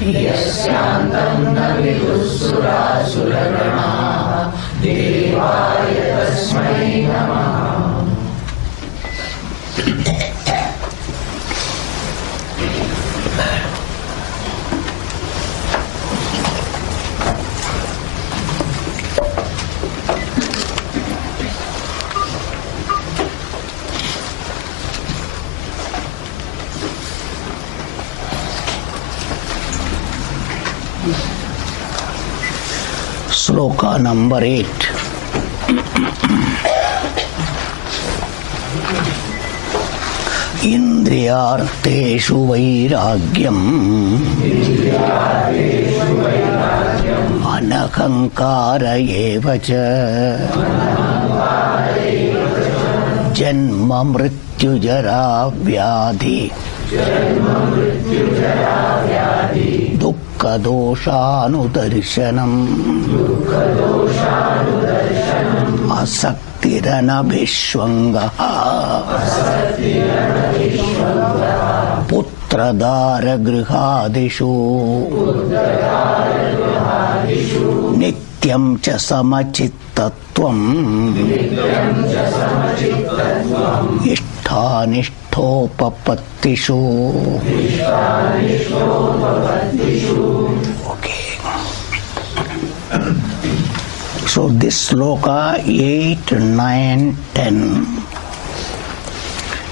यस्यान्तं न विदुःसुरासुरगणाः देवाय तस्मै नमः. Sloka number 8. Indriyarteshu vairagyam anakankara evacha janma mrityu jara vyadhi दुःखदोषानुदर्शनम् असक्तिरनभिष्वङ्गः पुत्रदारगृहादिषु नित्यं च समचित्तत्वम् इष्टानिष्ठोपपत्तिषु. Okay. So this sloka 8, 9, 10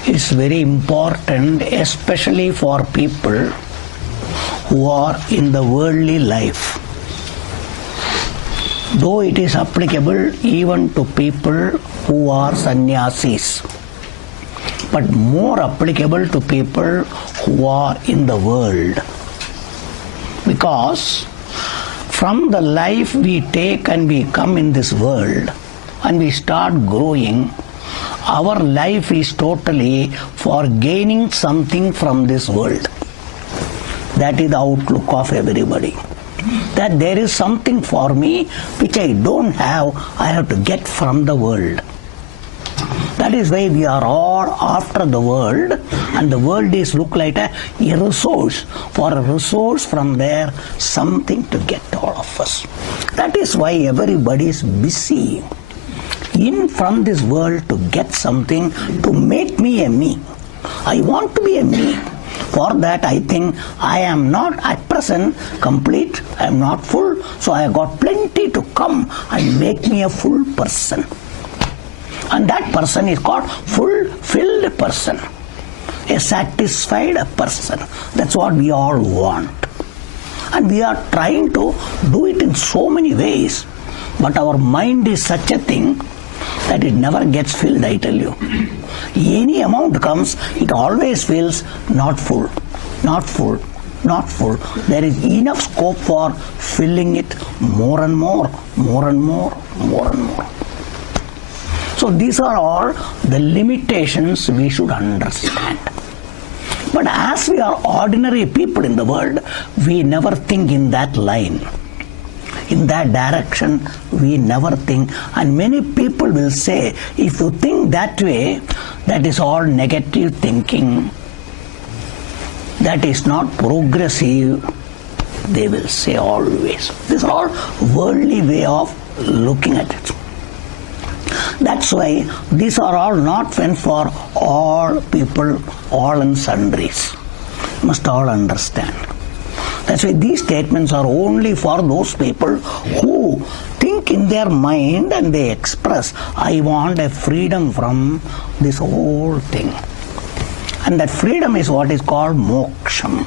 is very important, especially for people who are in the worldly life. Though it is applicable even to people who are sannyasis, but more applicable to people who are in the world. Because from the life we take and we come in this world and we start growing, our life is totally for gaining something from this world. That is the outlook of everybody. That there is something for me which I don't have, I have to get from the world. That is why we are all after the world, and the world is look like a resource. For a resource from there, something to get all of us. That is why everybody is busy in from this world to get something to make me a me. I want to be a me. For that I think I am not at present complete, I am not full, so I have got plenty to come and make me a full person. And that person is called fulfilled person, a satisfied person. That's what we all want. And we are trying to do it in so many ways, but our mind is such a thing that it never gets filled, I tell you. Any amount comes, it always feels not full, not full, not full. There is enough scope for filling it more and more, more and more, more and more. So these are all the limitations we should understand. But as we are ordinary people in the world, we never think in that line. In that direction, we never think. And many people will say, if you think that way, that is all negative thinking. That is not progressive, they will say always. This is all worldly way of looking at it. That's why these are all not meant for all people, all and sundries. You must all understand. That's why these statements are only for those people who think in their mind and they express, I want a freedom from this whole thing. And that freedom is what is called moksham.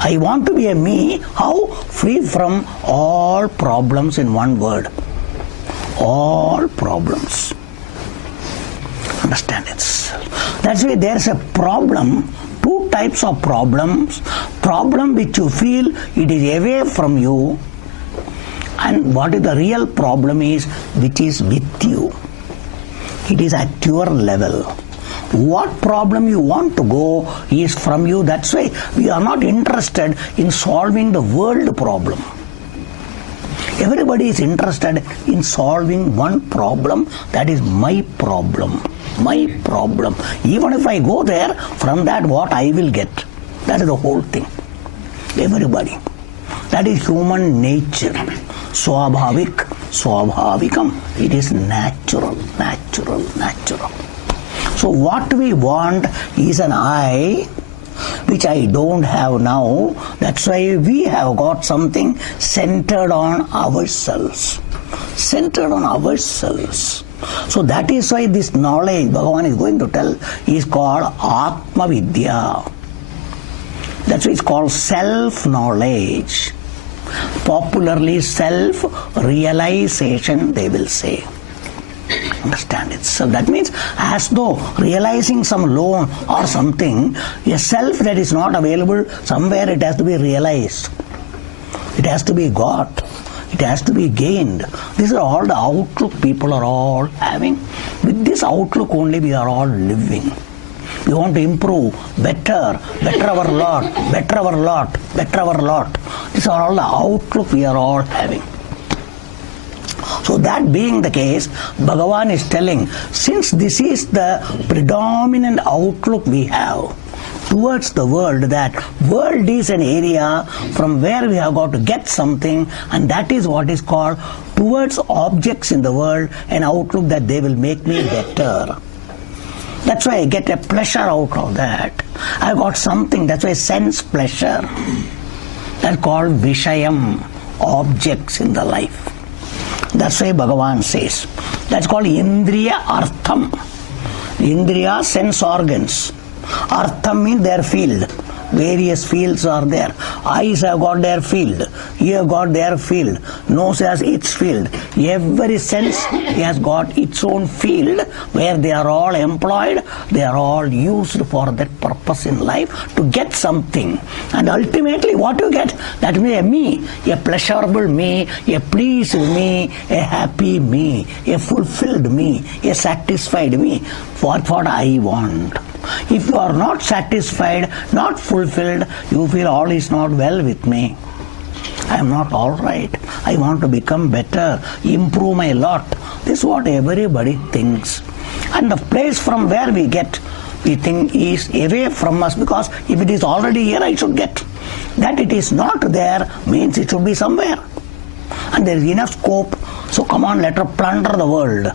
I want to be a me, how? Free from all problems in one word. All problems. Understand it. That's why there's a problem, two types of problems. Problem which you feel it is away from you, and what is the real problem is which is with you. It is at your level. What problem you want to go is from you. That's why we are not interested in solving the world problem. Everybody is interested in solving one problem, that is my problem. My problem. Even if I go there, from that what I will get. That is the whole thing. Everybody. That is human nature. Swabhavikam. It is natural. So what we want is an I, which I don't have now. That's why we have got something centered on ourselves. So that is why this knowledge, Bhagavan is going to tell, is called Atma Vidya. That's why it's called self-knowledge. Popularly, self-realization, they will say. Understand it? So that means, as though realizing some loan or something, a self that is not available, somewhere it has to be realized. It has to be got. It has to be gained. These are all the outlook people are all having. With this outlook only we are all living. We want to improve, better our lot. These are all the outlook we are all having. So that being the case, Bhagavan is telling, since this is the predominant outlook we have towards the world, that world is an area from where we have got to get something, and that is what is called towards objects in the world, an outlook that they will make me better. That's why I get a pleasure out of that. I got something, that's why sense pleasure. That's called Vishayam, objects in the life. That's why Bhagavan says. That's called Indriya Artham. Indriya, sense organs. Artham means their field. Various fields are there. Eyes have got their field. Ear got their field. Nose has its field. Every sense has got its own field where they are all employed. They are all used for that purpose in life to get something. And ultimately what you get? That means a me, a pleasurable me, a pleased me, a happy me, a fulfilled me, a satisfied me. What I want. If you are not satisfied, not fulfilled, you feel all is not well with me. I am not all right. I want to become better, improve my lot. This is what everybody thinks. And the place from where we get, we think is away from us, because if it is already here, I should get. That it is not there means it should be somewhere. And there is enough scope. So come on, let us plunder the world.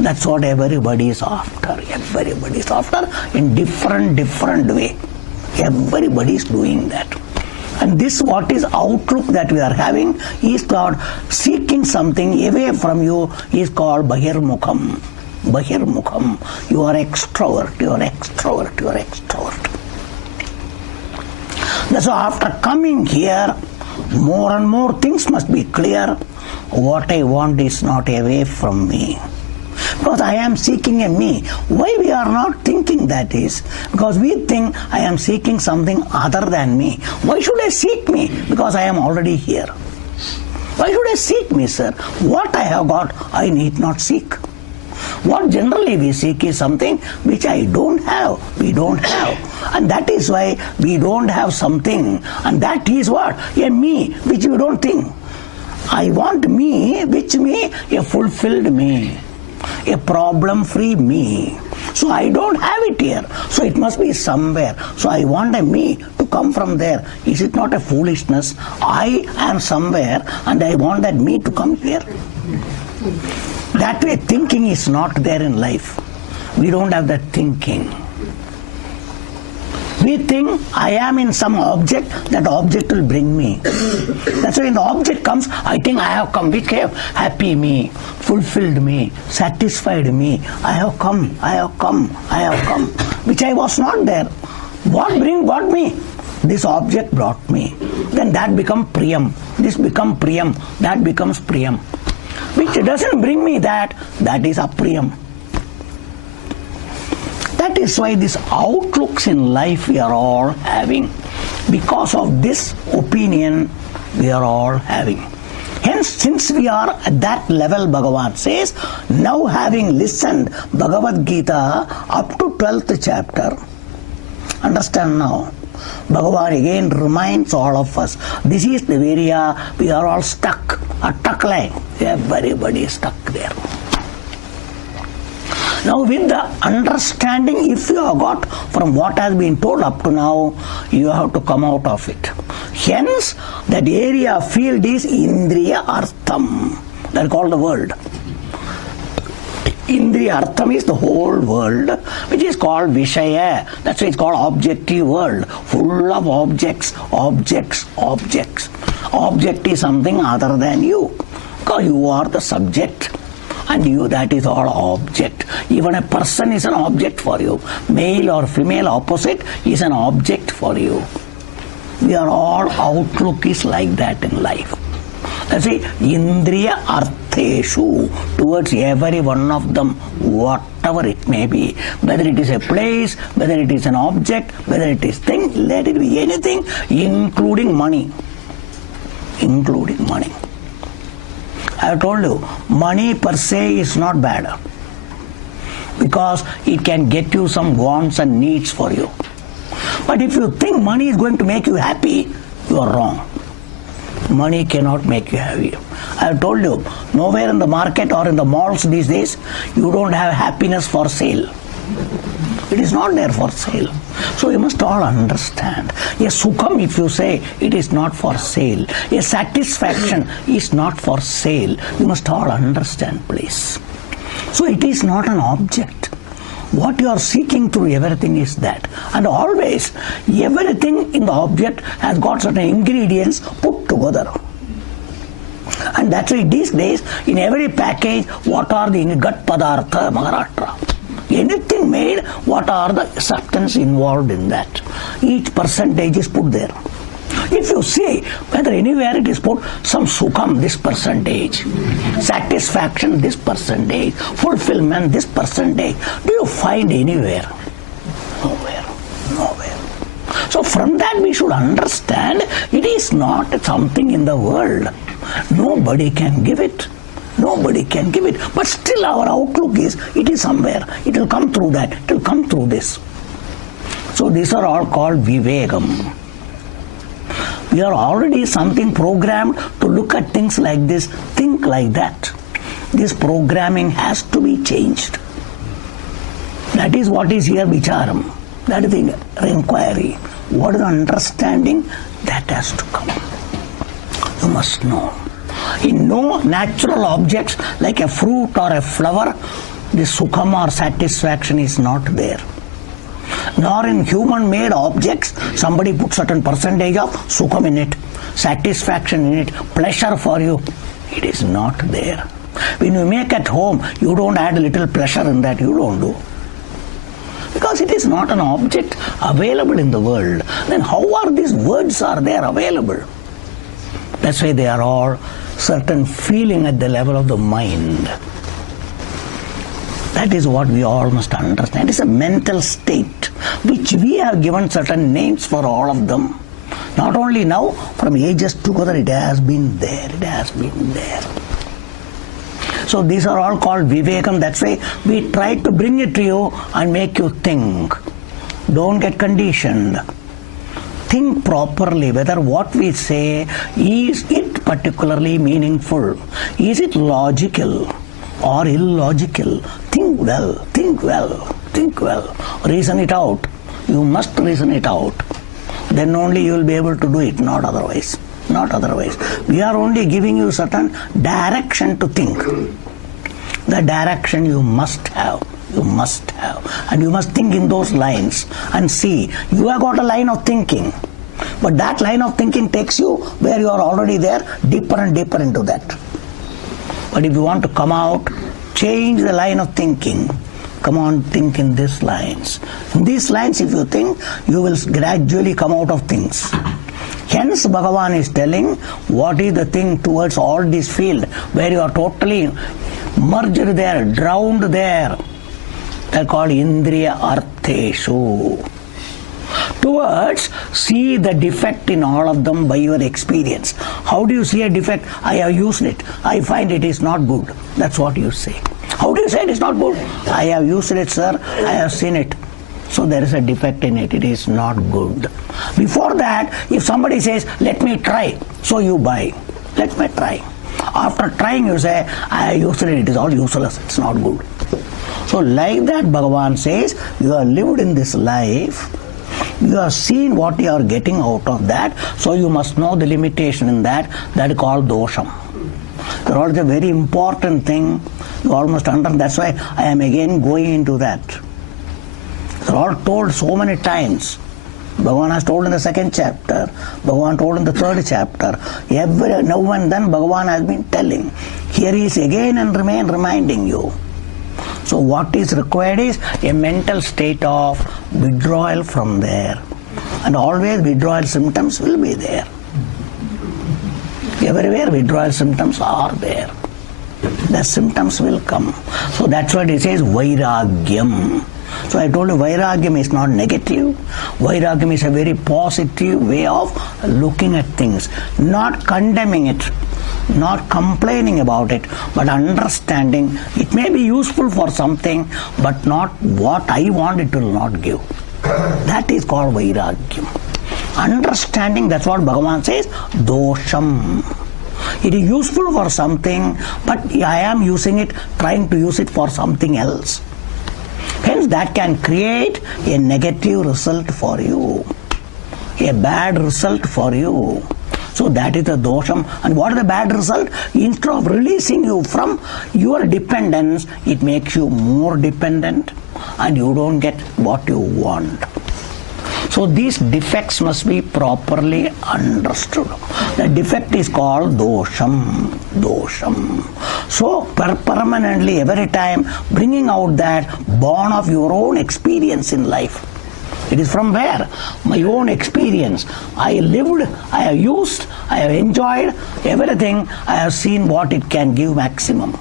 That's what everybody is after. Everybody is after in different way. Everybody is doing that. And this what is outlook that we are having is called seeking something away from you is called Bahirmukham. Bahirmukham. You are extrovert. So after coming here, more and more things must be clear. What I want is not away from me. Because I am seeking a me. Why we are not thinking that is? Because we think I am seeking something other than me. Why should I seek me? Because I am already here. Why should I seek me, sir? What I have got, I need not seek. What generally we seek is something which I don't have. We don't have. And that is why we don't have something. And that is what? A me, which we don't think. I want me, which me? A fulfilled me. A problem-free me. So I don't have it here. So it must be somewhere. So I want a me to come from there. Is it not a foolishness? I am somewhere and I want that me to come here. That way thinking is not there in life. We don't have that thinking. We think I am in some object, that object will bring me. That's why when the object comes, I think I have come. Which have happy me, fulfilled me, satisfied me. I have come. Which I was not there. What brought me? This object brought me. Then that becomes priyam. This becomes priyam. That becomes priyam. Which doesn't bring me that is apriyam. That is why these outlooks in life we are all having. Because of this opinion we are all having. Hence, since we are at that level, Bhagavan says, now having listened Bhagavad Gita up to 12th chapter, understand now, Bhagavan again reminds all of us, this is the area we are all stuck, a tuck line. Everybody is stuck there. Now with the understanding, if you have got from what has been told up to now, you have to come out of it. Hence, that area of field is Indriya Artham. That is called the world. Indriya Artham is the whole world, which is called Vishaya. That's why it's called objective world. Full of objects, objects, objects. Object is something other than you. Because you are the subject. And you, that is all object. Even a person is an object for you. Male or female opposite is an object for you. We are all, outlook is like that in life. That's why Indriya Artheshu, towards every one of them, whatever it may be, whether it is a place, whether it is an object, whether it is thing, let it be anything, including money. Including money. I have told you, money per se is not bad, because it can get you some wants and needs for you. But if you think money is going to make you happy, you are wrong. Money cannot make you happy. I have told you, nowhere in the market or in the malls these days, you don't have happiness for sale. It is not there for sale. So you must all understand. A sukham, if you say, it is not for sale. A satisfaction is not for sale. You must all understand, please. So it is not an object. What you are seeking through everything is that. And always, everything in the object has got certain ingredients put together. And that's why these days, in every package, what are the Gat Padartha Maharashtra? Anything made, what are the substance involved in that? Each percentage is put there. If you see whether anywhere it is put some sukham, this percentage, satisfaction, this percentage, fulfillment, this percentage, do you find anywhere? Nowhere. Nowhere. So from that we should understand it is not something in the world. Nobody can give it. Nobody can give it. But still our outlook is, it is somewhere. It will come through that. It will come through this. So these are all called Vivekam. We are already something programmed to look at things like this, think like that. This programming has to be changed. That is what is here, Vicharam. That is the inquiry. What is the understanding? That has to come. You must know. In no natural objects like a fruit or a flower, this sukham or satisfaction is not there. Nor in human-made objects, somebody puts certain percentage of sukham in it, satisfaction in it, pleasure for you. It is not there. When you make at home, you don't add a little pleasure in that, you don't do. Because it is not an object available in the world. Then how are these words are there available? That's why they are all certain feeling at the level of the mind. That is what we all must understand. It is a mental state which we have given certain names for all of them. Not only now, from ages together it has been there. It has been there. So these are all called Vivekam. That's why we try to bring it to you and make you think. Don't get conditioned. Think properly whether what we say, is it particularly meaningful? Is it logical or illogical? Think well, think well, think well. Reason it out. You must reason it out. Then only you will be able to do it, not otherwise. Not otherwise. We are only giving you certain direction to think. The direction you must have. You must have. And you must think in those lines and see. You have got a line of thinking. But that line of thinking takes you where you are already there, deeper and deeper into that. But if you want to come out, change the line of thinking. Come on, think in these lines. In these lines, if you think, you will gradually come out of things. Hence, Bhagavan is telling what is the thing towards all this field where you are totally merged there, drowned there. They are called Indriya Artheshu. Towards see the defect in all of them by your experience. How do you see a defect? I have used it. I find it is not good. That's what you say. How do you say it is not good? I have used it, sir. I have seen it. So there is a defect in it. It is not good. Before that, if somebody says, let me try, so you buy. Let me try. After trying, you say, I have used it. It is all useless. It's not good. So like that Bhagavan says, you have lived in this life, you have seen what you are getting out of that, so you must know the limitation in that. That is called dosham. That's a very important thing. You almost understand. That's why I am again going into that. They're all told so many times. Bhagavan has told in the 2nd chapter. Bhagavan told in the 3rd chapter. Now and then Bhagavan has been telling. Here he is again and reminding you. So what is required is a mental state of withdrawal from there. And always withdrawal symptoms will be there. Everywhere withdrawal symptoms are there. The symptoms will come. So that's what he says, Vairagyam. So I told you Vairagyam is not negative. Vairagyam is a very positive way of looking at things. Not condemning it, not complaining about it, but understanding it may be useful for something, but not what I want it will not give. That is called Vairagyam. Understanding, that's what Bhagavan says, dosham. It is useful for something, but I am using it, trying to use it for something else. Hence that can create a negative result for you, a bad result for you. So that is the dosham. And what is the bad result? Instead of releasing you from your dependence, it makes you more dependent and you don't get what you want. So these defects must be properly understood. The defect is called dosham. Dosham. So permanently, every time, bringing out that born of your own experience in life. It is from where? My own experience. I lived, I have used, I have enjoyed everything. I have seen what it can give maximum.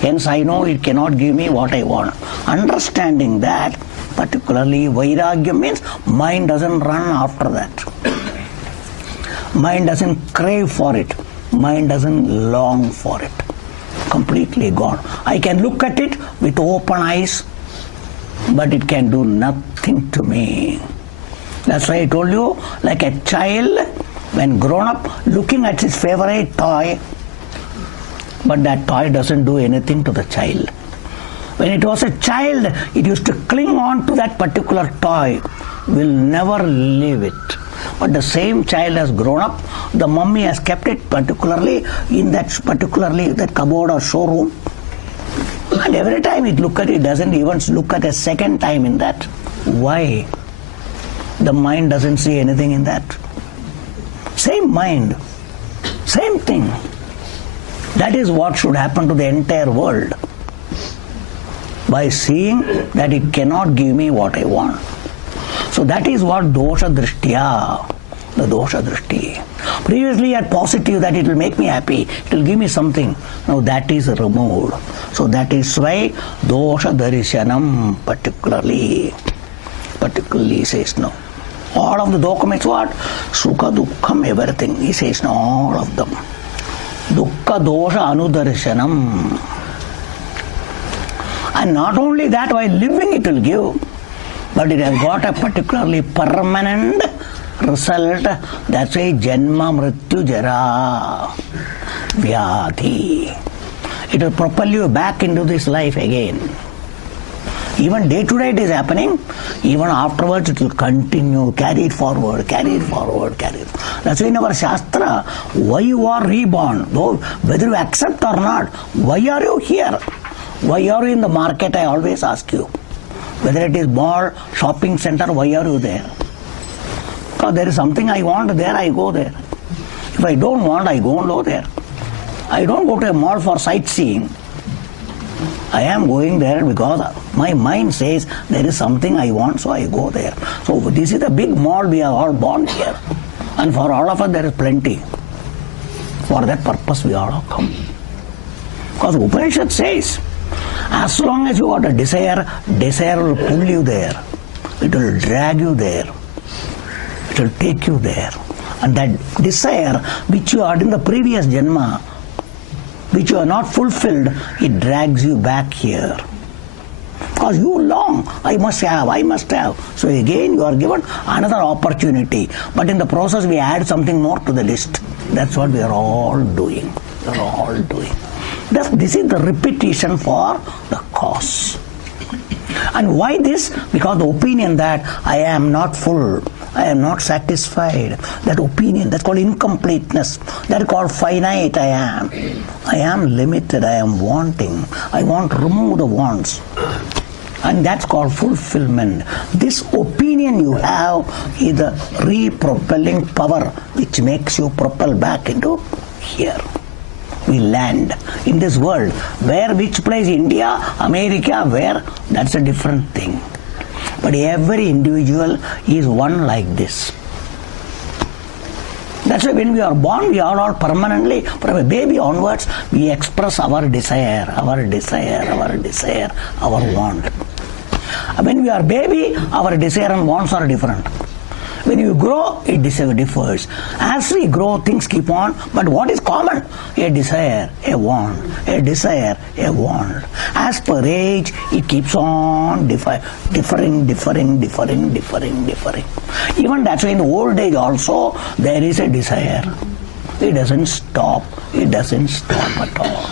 Hence I know it cannot give me what I want. Understanding that, particularly Vairagya means mind doesn't run after that. Mind doesn't crave for it. Mind doesn't long for it. Completely gone. I can look at it with open eyes, but it can do nothing to me. That's why I told you, like a child, when grown up, looking at his favorite toy, but that toy doesn't do anything to the child. When it was a child, it used to cling on to that particular toy, will never leave it. But the same child has grown up, the mummy has kept it particularly in that cupboard or showroom. And every time it look at it, doesn't even look at a second time in that. Why? The mind doesn't see anything in that. Same mind, same thing. That is what should happen to the entire world. By seeing that it cannot give me what I want. So that is what dosha drishtya, the dosha drishti. Previously I had positive that it will make me happy, it will give me something. Now that is removed. So that is why dosha darishanam particularly says no. All of the documents what? Sukha, dukkham, everything. He says no, all of them. Dukkha dosha anudarshanam. And not only that, while living it will give, but it has got a particularly permanent result. That's why janma mrityu jara vyadhi. It will propel you back into this life again. Even day to day it is happening. Even afterwards it will continue. Carry it forward, carry it forward, carry it. That's why in our Shastra, why you are reborn, though whether you accept or not, why are you here? Why are you in the market? I always ask you. Whether it is mall, shopping center, why are you there? Because there is something I want there, I go there. If I don't want, I don't go there. I don't go to a mall for sightseeing. I am going there because my mind says there is something I want, so I go there. So this is the big mall, we are all born here. And for all of us there is plenty. For that purpose we all have come. Because Upanishad says, as long as you got a desire, desire will pull you there. It will drag you there. It will take you there. And that desire which you had in the previous janma, which you are not fulfilled, it drags you back here. Because you long, I must have, I must have. So again you are given another opportunity. But in the process we add something more to the list. That's what we are all doing. We are all doing. This is the repetition for the cause. And why this? Because the opinion that I am not full, I am not satisfied, that opinion, that's called incompleteness, that is called finite I am limited, I am wanting, I want to remove the wants. And that's called fulfillment. This opinion you have is the re-propelling power which makes you propel back into here. We land in this world. Where, which place, India, America, where, that's a different thing. But every individual is one like this. That's why when we are born, we are all permanently, from a baby onwards, we express our desire, our want. When we are baby, our desire and wants are different. When you grow, it differs. As we grow, things keep on, but what is common? A desire, a want, a desire, a want. As per age, it keeps on differing. Even that's why in the old age also, there is a desire. It doesn't stop at all.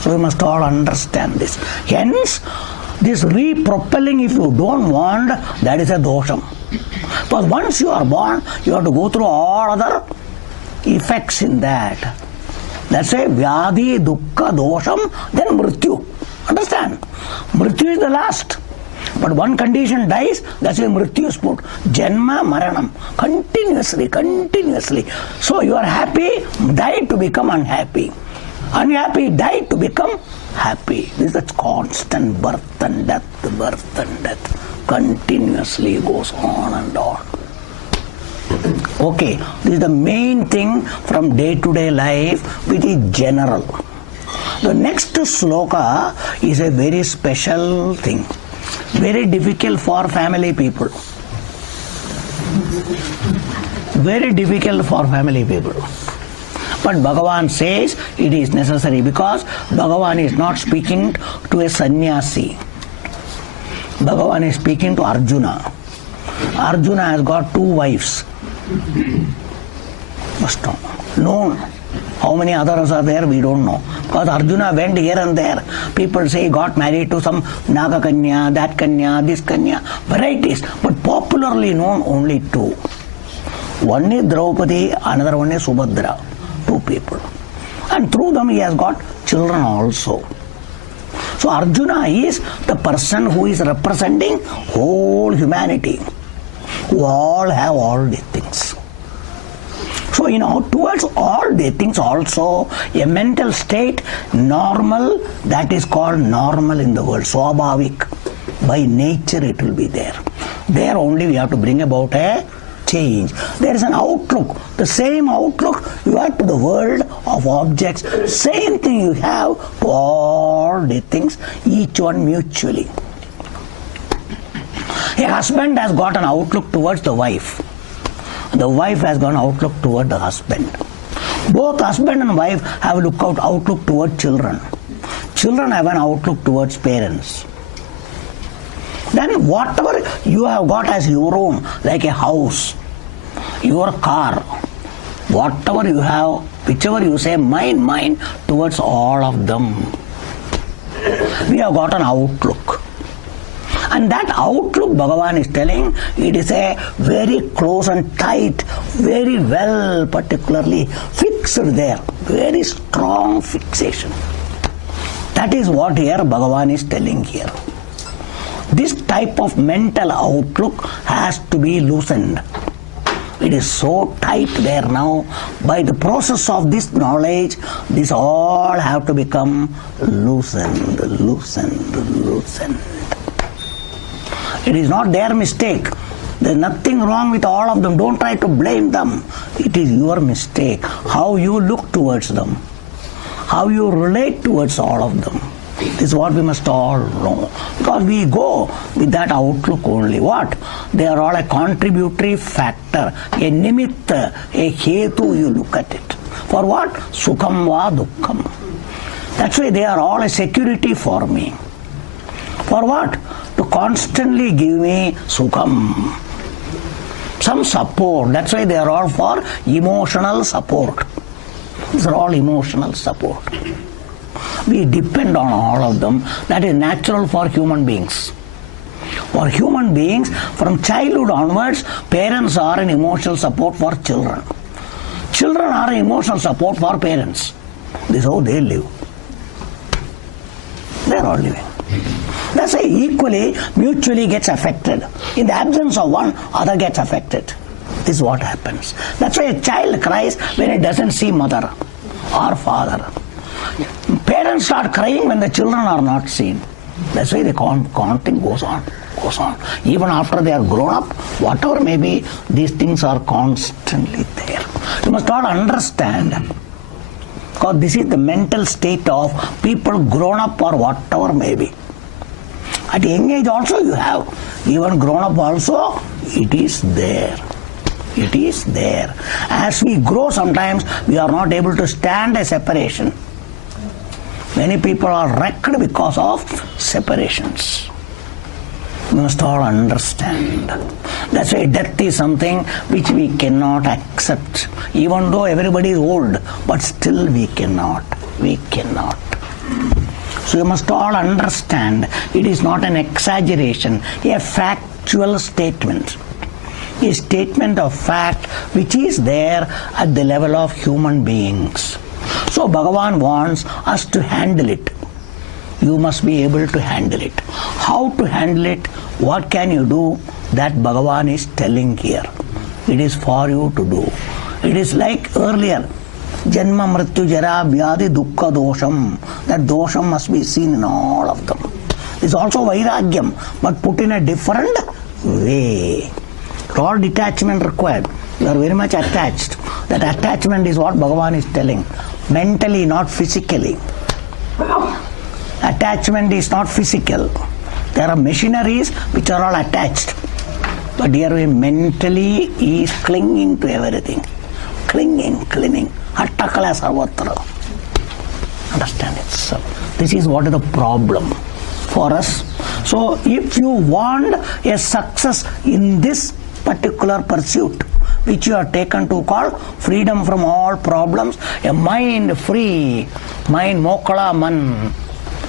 So we must all understand this. Hence, this re-propelling, if you don't want, that is a dosham. Because once you are born, you have to go through all other effects in that. That's why vyadhi, dukkha, dosham, then mrityu. Understand? Mrityu is the last. But one condition dies, that's why mrityu is put. Janma, maranam. Continuously. So you are happy, die to become unhappy. Unhappy, die to become happy. This is a constant birth and death. Continuously goes on and on. Okay, this is the main thing from day-to-day life, which is general. The next sloka is a very special thing. Very difficult for family people. Very difficult for family people. But Bhagavan says it is necessary because Bhagavan is not speaking to a sannyasi. Bhagavan is speaking to Arjuna. Arjuna has got 2 wives. Must know. Known. How many others are there, we don't know. Because Arjuna went here and there. People say he got married to some Naga Kanya, that Kanya, this Kanya. Varieties. But popularly known only 2. One is Draupadi, another one is Subhadra. 2 people. And through them he has got children also. So Arjuna is the person who is representing whole humanity, who all have all these things. So towards all these things also, a mental state, normal, that is called normal in the world, swabhavik. By nature it will be there. There only we have to bring about a change. There is an outlook. The same outlook you have to the world of objects. Same thing you have to all the things, each one mutually. A husband has got an outlook towards the wife. The wife has got an outlook toward the husband. Both husband and wife have a outlook toward children. Children have an outlook towards parents. Then whatever you have got as your own, like a house, your car, whatever you have, whichever you say, mine, towards all of them. We have got an outlook. And that outlook, Bhagavan is telling, it is a very close and tight, very well particularly fixed there, very strong fixation. That is what here Bhagavan is telling here. This type of mental outlook has to be loosened. It is so tight there now. By the process of this knowledge, this all have to become loosened. It is not their mistake. There is nothing wrong with all of them. Don't try to blame them. It is your mistake. How you look towards them. How you relate towards all of them. This is what we must all know. Because we go with that outlook only. What? They are all a contributory factor, a nimitta, a hetu, you look at it. For what? Sukham va dukkham. That's why they are all a security for me. For what? To constantly give me sukham. Some support. That's why they are all for emotional support. These are all emotional support. We depend on all of them. That is natural for human beings. For human beings, from childhood onwards, parents are an emotional support for children. Children are an emotional support for parents. This is how they live. They are all living. That's why equally, mutually gets affected. In the absence of one, other gets affected. This is what happens. That's why a child cries when it doesn't see mother or father. Parents start crying when the children are not seen. That's why the counting goes on. Even after they are grown up, whatever may be, these things are constantly there. You must all understand, because this is the mental state of people grown up or whatever may be. At young age also you have, even grown up also, it is there. It is there. As we grow, sometimes we are not able to stand a separation. Many people are wrecked because of separations. We must all understand. That's why death is something which we cannot accept. Even though everybody is old, but still we cannot. We cannot. So you must all understand, it is not an exaggeration, a factual statement. A statement of fact which is there at the level of human beings. So Bhagavan wants us to handle it. You must be able to handle it. How to handle it? What can you do? That Bhagavan is telling here. It is for you to do. It is like earlier, Janma Mrityu Jara Vyadi Dukkha Dosham. That dosham must be seen in all of them. It's also Vairagyam, but put in a different way. All detachment required. You are very much attached. That attachment is what Bhagavan is telling. Mentally, not physically. Attachment is not physical. There are machineries which are all attached. But here we mentally is clinging to everything. Clinging. Hattakala sarvatra. Understand it? So this is what is the problem for us. So if you want a success in this particular pursuit, which you are taken to call freedom from all problems, a mind free, mind mokala man,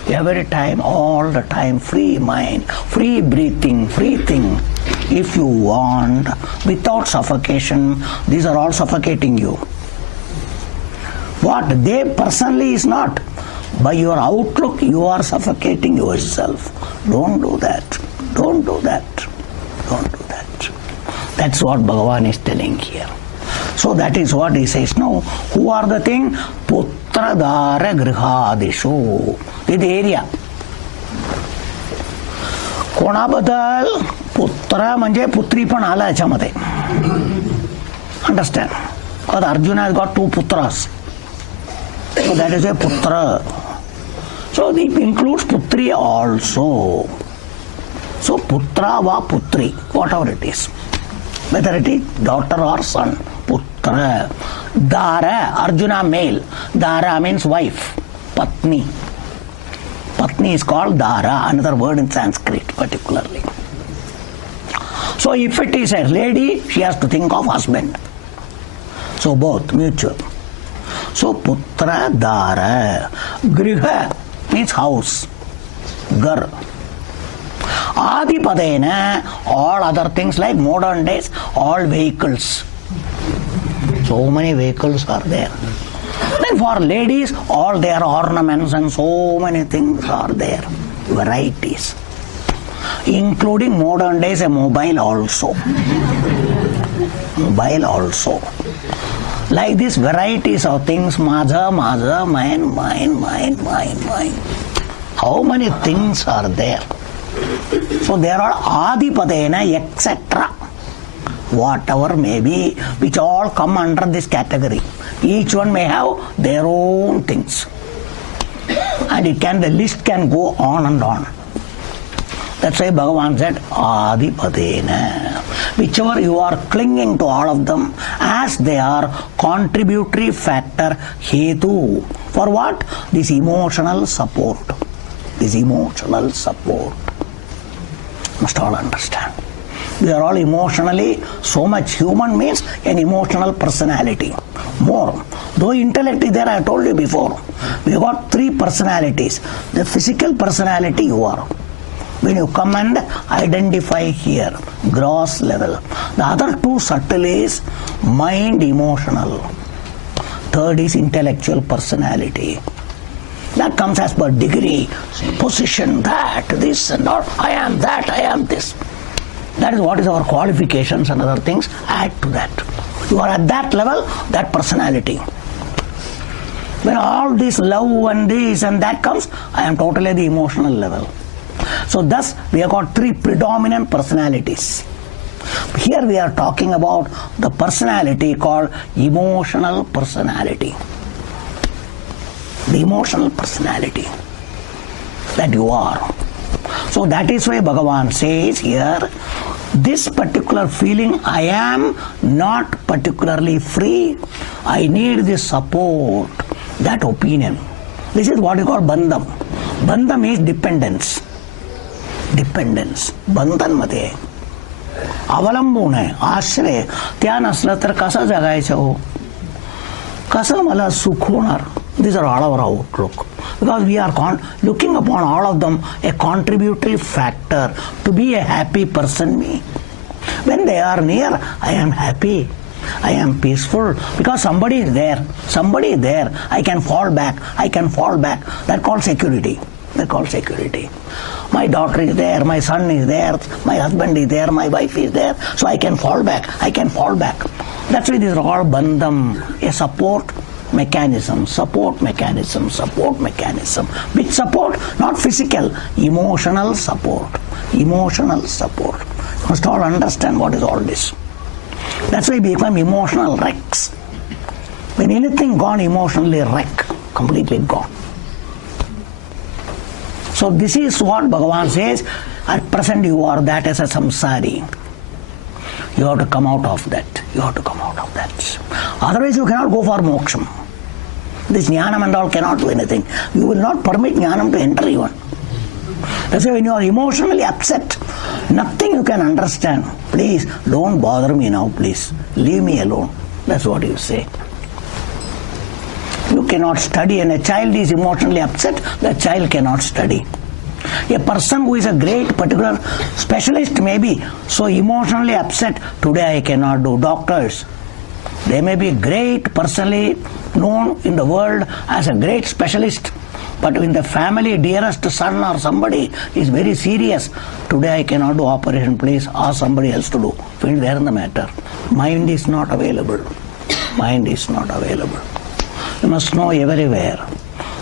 every time, all the time, free mind, free breathing, free thing. If you want, without suffocation, these are all suffocating you. What they personally is not. By your outlook, you are suffocating yourself. Don't do that. Don't do that. Don't do that. That's what Bhagavan is telling here. So that is what he says. Now, who are the thing? Putra Dara Grihadishu. This is the area. कोणाबद्दल? पुत्र म्हणजे पुत्री पण आला याच्यामध्ये. Understand? Because Arjuna has got two putras. So that is a putra. So it includes putri also. So putra va putri, whatever it is. Whether it is daughter or son. Putra. Dara, Arjuna male. Dara means wife. Patni. Patni is called Dara, another word in Sanskrit particularly. So if it is a lady, she has to think of husband. So both, mutual. So Putra Dara. Griha means house. Gar. Adipadena, all other things like modern days, all vehicles. So many vehicles are there. Then for ladies, all their ornaments and so many things are there. Varieties. Including modern days a mobile also. Mobile also. Like this varieties of things, maza, mine. How many things are there? So there are adipadena, etc. Whatever may be, which all come under this category. Each one may have their own things. And the list can go on and on. That's why Bhagavan said, Adipadena. Whichever you are clinging to all of them, as they are contributory factor, hetu. For what? This emotional support. This emotional support. Must all understand. We are all emotionally, so much human means an emotional personality. More. Though intellect is there, I told you before. We got three personalities. The physical personality you are. When you come and identify here, gross level. The other two subtle is mind emotional. Third is intellectual personality. That comes as per degree, position, that, this and all. I am that, I am this. That is what is our qualifications and other things. Add to that. You are at that level, that personality. When all this love and this and that comes, I am totally the emotional level. So thus we have got three predominant personalities. Here we are talking about the personality called emotional personality. The emotional personality that you are. So that is why Bhagavan says here, this particular feeling, I am not particularly free. I need this support, that opinion. This is what you call bandham. Bandham is dependence. Dependence. बंधन मध्ये अवलंबून आहे, आश्रय. त्या नसलं तर कसं जगायचं हो, कसं मला सुख होणार. These are all our outlook, because we are looking upon all of them a contributory factor to be a happy person. Me, when they are near, I am happy, I am peaceful, because somebody is there, somebody is there. I can fall back, I can fall back. That called security. That called security. My daughter is there, my son is there, my husband is there, my wife is there, so I can fall back, I can fall back. That's why these are all bandham, a support mechanism, support mechanism, support mechanism. Which support? Not physical, emotional support. Emotional support. You must all understand what is all this. That's why we become emotional wrecks. When anything gone, emotionally wreck, completely gone. So this is what Bhagavan says, at present you are that as a samsari. You have to come out of that. You have to come out of that. Otherwise you cannot go for moksham. This jnanam and all cannot do anything. You will not permit jnanam to enter even. That's why when you are emotionally upset, nothing you can understand. Please don't bother me now, please. Leave me alone. That's what you say. You cannot study, and a child is emotionally upset, the child cannot study. A person who is a great particular specialist may be so emotionally upset, today I cannot do. Doctors, they may be great, personally known in the world as a great specialist, but in the family, dearest son or somebody is very serious. Today I cannot do operation, please ask somebody else to do. Finish there in the matter. Mind is not available. Mind is not available. You must know everywhere.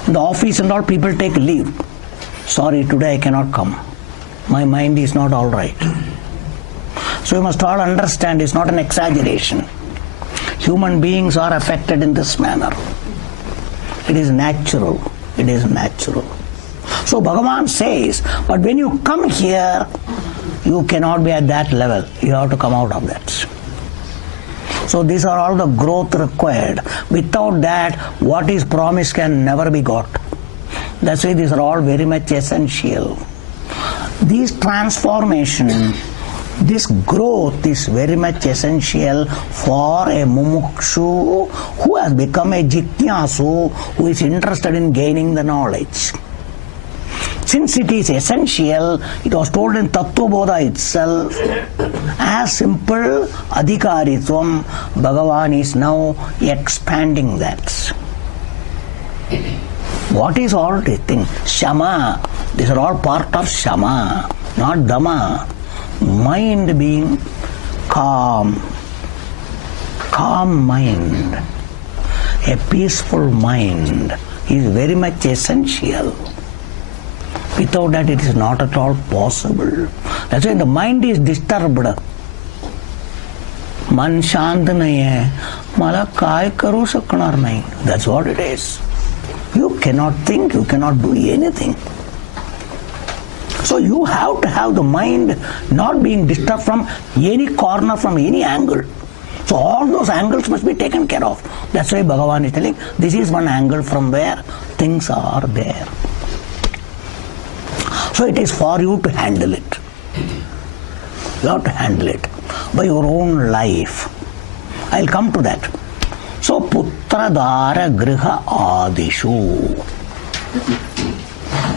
In the office and all, people take leave. Sorry, today I cannot come. My mind is not all right. So you must all understand, it's not an exaggeration. Human beings are affected in this manner. It is natural. It is natural. So Bhagavan says, but when you come here, you cannot be at that level. You have to come out of that. So these are all the growth required. Without that, what is promised can never be got. That's why these are all very much essential. This transformation, this growth is very much essential for a mumukshu who has become a jitnyasu, who is interested in gaining the knowledge. Since it is essential, it was told in Tattva Bodha itself, as simple adhikaritvam, Bhagavan is now expanding that. What is all this thing? Shama. These are all part of Shama, not Dhamma. Mind being calm. Calm mind. A peaceful mind is very much essential. Without that, it is not at all possible. That's why the mind is disturbed. Man shant nahi hai, mala काय करू शकणार nahi. That's what it is. You cannot think, you cannot do anything. So you have to have the mind not being disturbed from any corner, from any angle. So all those angles must be taken care of. That's why Bhagavan is telling, this is one angle from where things are there. So it is for you to handle it. You have to handle it by your own life. I'll come to that. So putra dara griha adishu.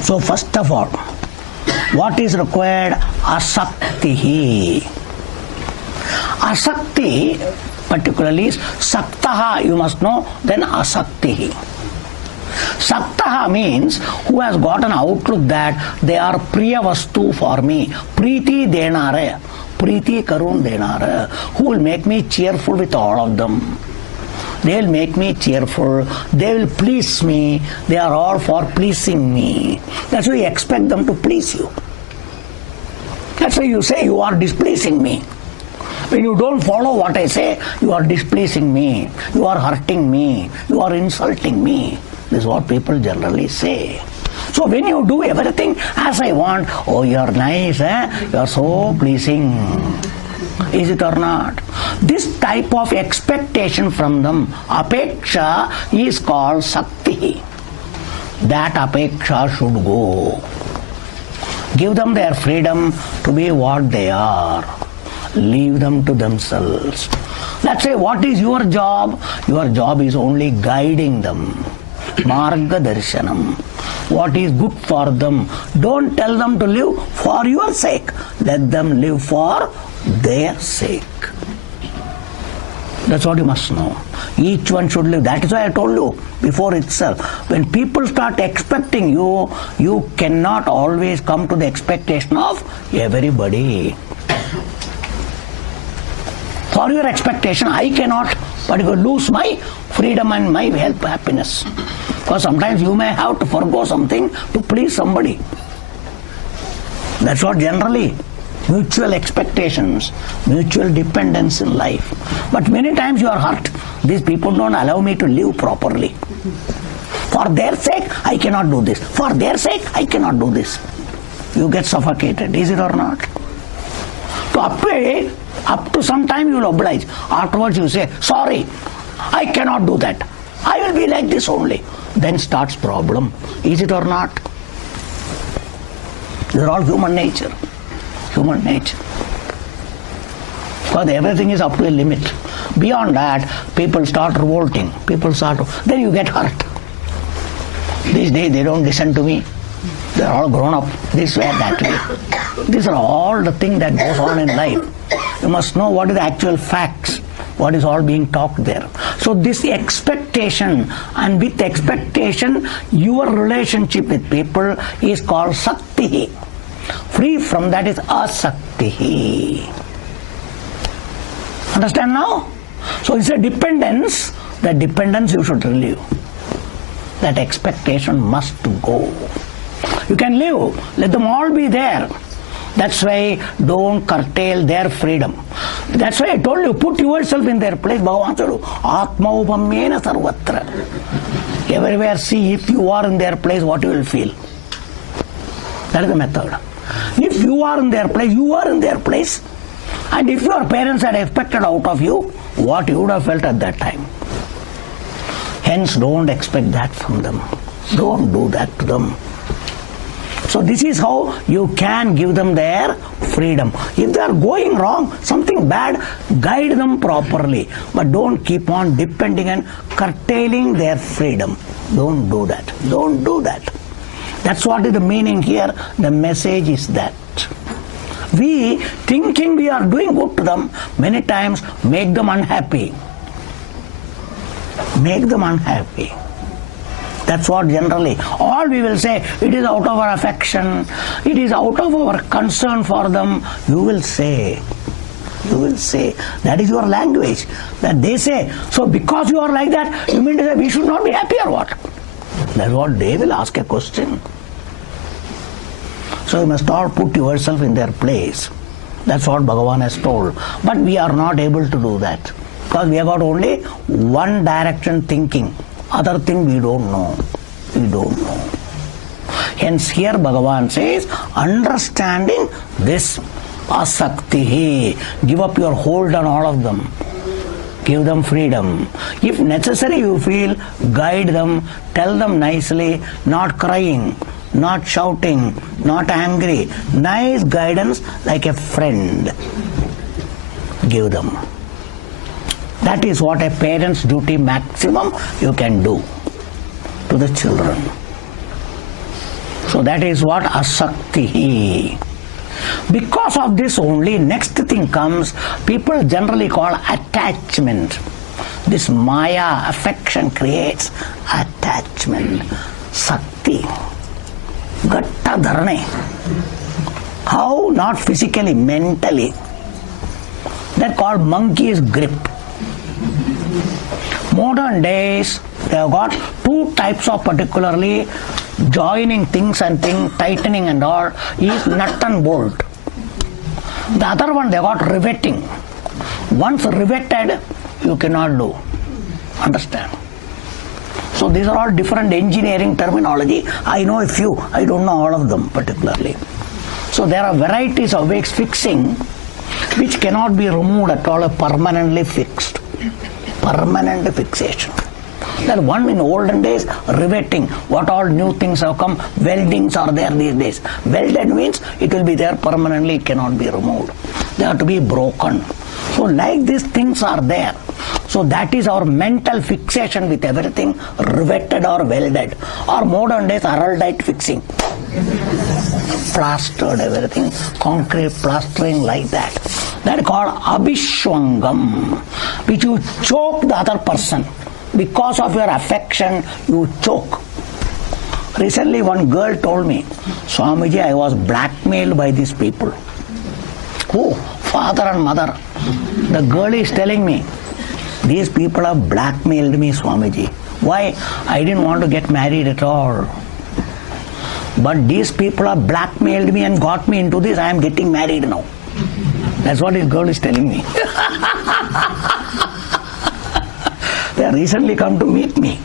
So first of all, What is required? Asaktihi. Asakti particularly is saktaha, you must know, then asaktihi. Saktaha means who has got an outlook that they are priya vastu for me, priti denare, priti karun denare, who will make me cheerful with all of them. They will make me cheerful, they will please me, they are all for pleasing me. That's why you expect them to please you. That's why you say you are displeasing me. When you don't follow what I say, you are displeasing me, you are hurting me, you are insulting me. This is what people generally say. So when you do everything as I want, oh, you are nice, you are so pleasing. Is it or not? This type of expectation from them, apeksha, is called sakti. That apeksha should go. Give them their freedom to be what they are. Leave them to themselves. Let's say, what is your job? Your job is only guiding them. Marga darshanam. What is good for them? Don't tell them to live for your sake. Let them live for their sake. That's what you must know. Each one should live. That is why I told you before itself. When people start expecting you, you cannot always come to the expectation of everybody. For your expectation, I cannot particularly lose my freedom and my happiness. Because sometimes you may have to forgo something to please somebody. That's what generally. Mutual expectations, mutual dependence in life. But many times you are hurt. These people don't allow me to live properly. For their sake, I cannot do this. For their sake, I cannot do this. You get suffocated. Is it or not? So up to some time you will oblige. Afterwards you say, sorry, I cannot do that. I will be like this only. Then starts problem. Is it or not? These are all human nature. Human nature. Because everything is up to a limit. Beyond that, people start revolting. Then you get hurt. These days they don't listen to me. They are all grown up this way, that way. These are all the things that goes on in life. You must know what is the actual facts, what is all being talked there. So this expectation, and with expectation, your relationship with people is called sakti. Free from that is asakti. Understand now? So it's a dependence. That dependence you should relieve. That expectation must go. You can live. Let them all be there. That's why don't curtail their freedom. That's why I told you, put yourself in their place. Bhagavan said, Atma upamyena sarvatra. Everywhere see if you are in their place, what you will feel. That is the method. If you are in their place, you are in their place. And if your parents had expected out of you, what you would have felt at that time. Hence, don't expect that from them. Don't do that to them. So this is how you can give them their freedom. If they are going wrong, something bad, guide them properly. But don't keep on depending and curtailing their freedom. Don't do that. Don't do that. That's what is the meaning here. The message is that. We, thinking we are doing good to them, many times make them unhappy. Make them unhappy. That's what generally. All we will say, it is out of our affection, it is out of our concern for them. You will say. You will say. That is your language. That they say. So because you are like that, you mean to say we should not be happy or what? That's what they will ask a question. So you must all put yourself in their place. That's what Bhagavan has told. But we are not able to do that. Because we have got only one direction thinking. Other thing we don't know. We don't know. Hence here Bhagavan says, understanding this asakti, give up your hold on all of them. Give them freedom. If necessary you feel, guide them, tell them nicely, not crying, not shouting, not angry. Nice guidance like a friend. Give them. That is what a parent's duty maximum you can do to the children. So that is what asakti. Because of this only, next thing comes, people generally call attachment. This maya, affection, creates attachment. Sakti. Gatta dharane. How? Not physically, mentally. That called monkey's grip. Modern days, they have got two types of particularly joining things and tightening and all, is nut and bolt. The other one, they got riveting. Once riveted, you cannot do. Understand? So these are all different engineering terminology. I know a few, I don't know all of them particularly. So there are varieties of ways fixing which cannot be removed at all, permanently fixed. Permanent fixation. Then one in olden days, riveting. What all new things have come, weldings are there these days. Welded means it will be there permanently, it cannot be removed. They have to be broken. So like these things are there. So that is our mental fixation with everything riveted or welded. Or modern days, araldite fixing. Plastered everything, concrete plastering like that. That is called abhishwangam, which you choke the other person. Because of your affection, you choke. Recently one girl told me, Swamiji, I was blackmailed by these people. Who? Father and mother. The girl is telling me, these people have blackmailed me, Swamiji. Why? I didn't want to get married at all. But these people have blackmailed me and got me into this. I am getting married now. That's what this girl is telling me. They have recently come to meet me.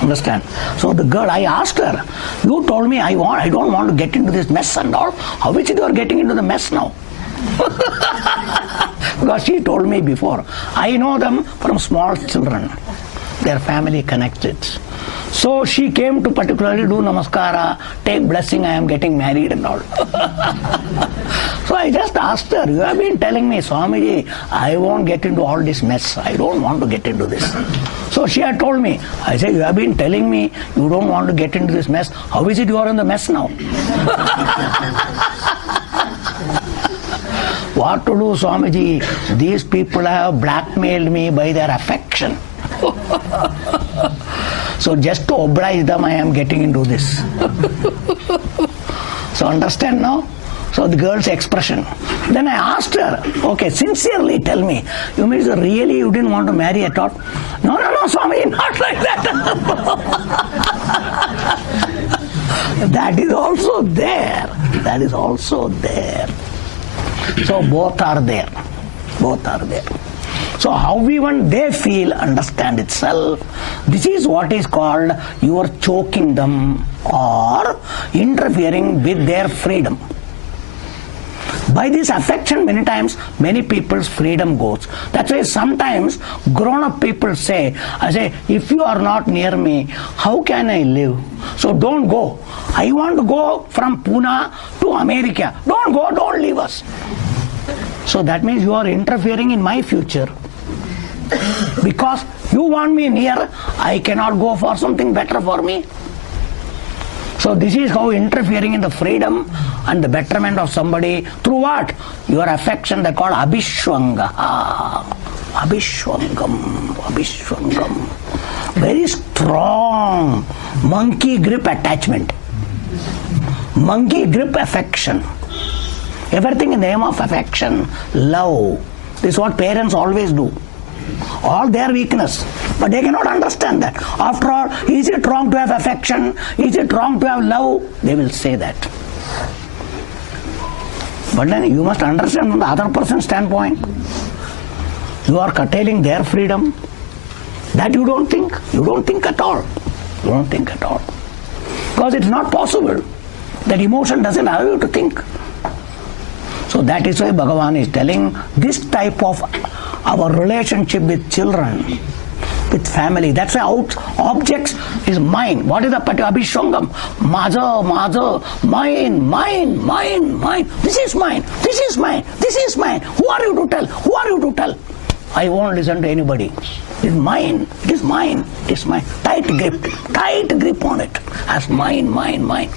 Understand? So the girl, I asked her, you told me I don't want to get into this mess and all. How is it you are getting into the mess now? Because she told me before. I know them from small children. Their family connected. So she came to particularly do namaskara, take blessing, I am getting married and all. So I just asked her, you have been telling me, Swamiji, I won't get into all this mess. I don't want to get into this. So she had told me, I said, you have been telling me you don't want to get into this mess. How is it you are in the mess now? What to do, Swamiji? These people have blackmailed me by their affection. So just to oblige them, I am getting into this. So understand now? So the girl's expression. Then I asked her, okay, sincerely tell me, you mean really you didn't want to marry at all? No, Swami, not like that. That is also there. That is also there. So both are there. Both are there. So how even they feel, understand itself. This is what is called you are choking them or interfering with their freedom. By this affection, many times, many people's freedom goes. That's why sometimes grown-up people say, if you are not near me, how can I live? So don't go. I want to go from Pune to America. Don't go, don't leave us. So that means you are interfering in my future. Because you want me near, I cannot go for something better for me. So this is how interfering in the freedom and the betterment of somebody through what? Your affection, they call abhishwanga. Abhishwangam. Very strong monkey grip attachment. Monkey grip affection. Everything in the name of affection, love. This is what parents always do. All their weakness. But they cannot understand that. After all, is it wrong to have affection? Is it wrong to have love? They will say that. But then you must understand from the other person's standpoint. You are curtailing their freedom. That you don't think. You don't think at all. You don't think at all. Because it's not possible. That emotion doesn't allow you to think. So that is why Bhagavan is telling this type of our relationship with children, with family. That's why objects is mine. What is the abhishwangam? Maza, mine. This is mine. This is mine. Who are you to tell? I won't listen to anybody. It is mine. It is mine. Tight grip on it. As mine.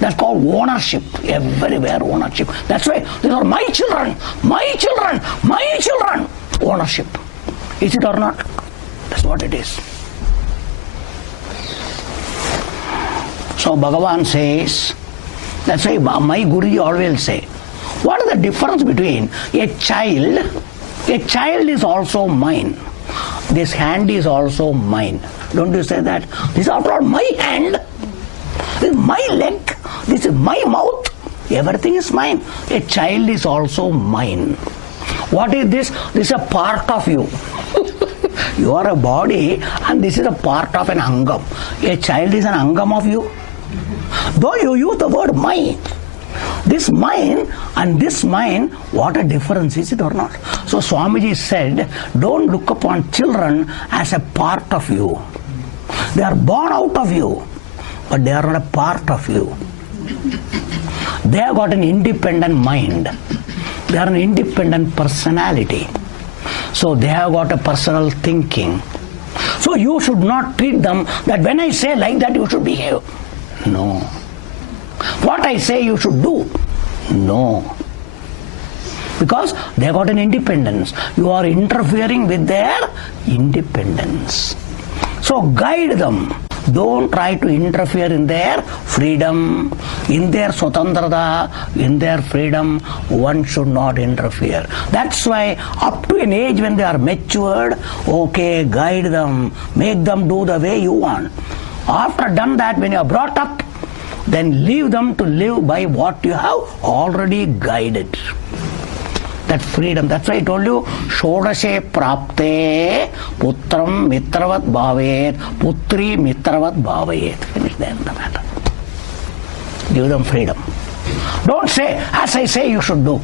That's called ownership. Everywhere ownership. That's why these are my children, my children, my children. Ownership. Is it or not? That's what it is. So Bhagavan says, that's why my Guruji always say, what is the difference between a child? A child is also mine. This hand is also mine. Don't you say that? This is after all my hand. This is my leg. This is my mouth. Everything is mine. A child is also mine. What is this? This is a part of you. You are a body and this is a part of an angam. A child is an angam of you. Though you use the word mine, this mine and this mine, what a difference, is it or not? So Swamiji said, don't look upon children as a part of you. They are born out of you, but they are not a part of you. They have got an independent mind. They are an independent personality. So they have got a personal thinking. So you should not treat them that when I say like that you should behave. No. What I say you should do. No. Because they have got an independence. You are interfering with their independence. So guide them. Don't try to interfere in their freedom, in their swatantrata, in their freedom. One should not interfere. That's why up to an age when they are matured, okay, guide them, make them do the way you want. After done that, when you are brought up, then leave them to live by what you have already guided. That freedom. That's why I told you, Shodashe prapte putram mitravat bhavet, putri mitravat bhavet. Finish there in the matter. Give them freedom. Don't say, as I say you should do.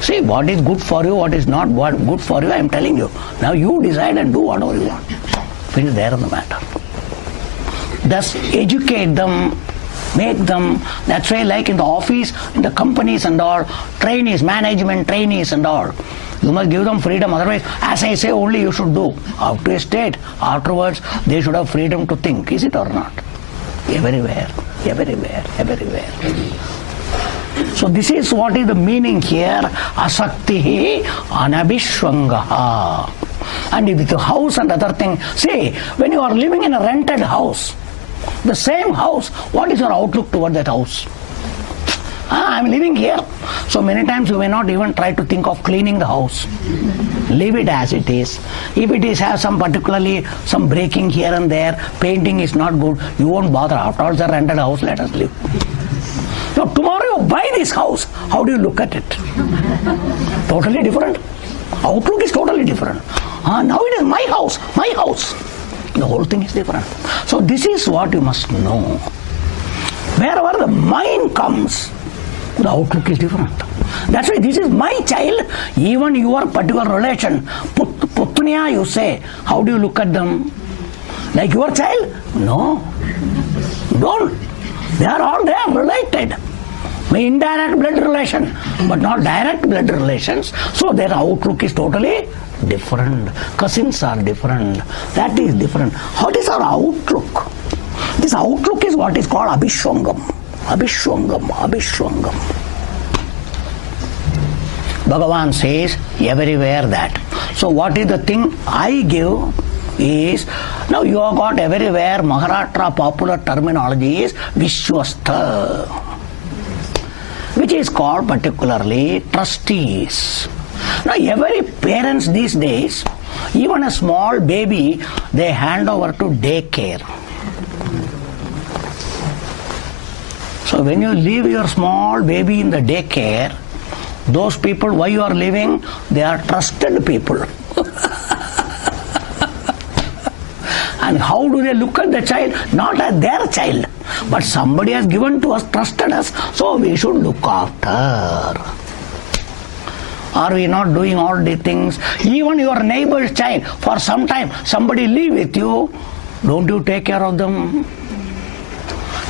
See, what is good for you, what is not good for you, I am telling you. Now you decide and do whatever you want. Finish there in the matter. Thus educate them, make them, that's why like in the office, in the companies and all, trainees, management trainees and all, you must give them freedom, otherwise as I say only you should do. Up to a state, afterwards they should have freedom to think, is it or not? Everywhere, everywhere, everywhere. So this is what is the meaning here, asaktihi anabhishwangaha. And with the house and other thing, see, when you are living in a rented house, the same house, what is your outlook toward that house? I am living here. So many times you may not even try to think of cleaning the house. Leave it as it is. If it is has some particularly some breaking here and there, painting is not good, you won't bother. After all, it's a rented house, let us live. Now tomorrow you buy this house, how do you look at it? Totally different. Outlook is totally different. Now it is my house, my house. The whole thing is different. So this is what you must know. Wherever the mind comes, the outlook is different. That's why this is my child, even your particular relation. Putniya you say, how do you look at them? Like your child? No. Don't. They are all there related. Indirect blood relation, but not direct blood relations. So their outlook is totally different. Cousins are different. That is different. What is our outlook? This outlook is what is called abhishwangam. Abhishwangam, abhishwangam. Bhagavan says everywhere that. So what is the thing I give is, now you have got everywhere, Maharashtra popular terminology is Vishwastha, which is called particularly trustees. Now every parents these days, even a small baby, they hand over to daycare. So when you leave your small baby in the daycare, those people, why you are leaving, they are trusted people. And how do they look at the child? Not as their child, but somebody has given to us, trusted us, so we should look after. Are we not doing all the things? Even your neighbor's child, for some time, somebody live with you, don't you take care of them?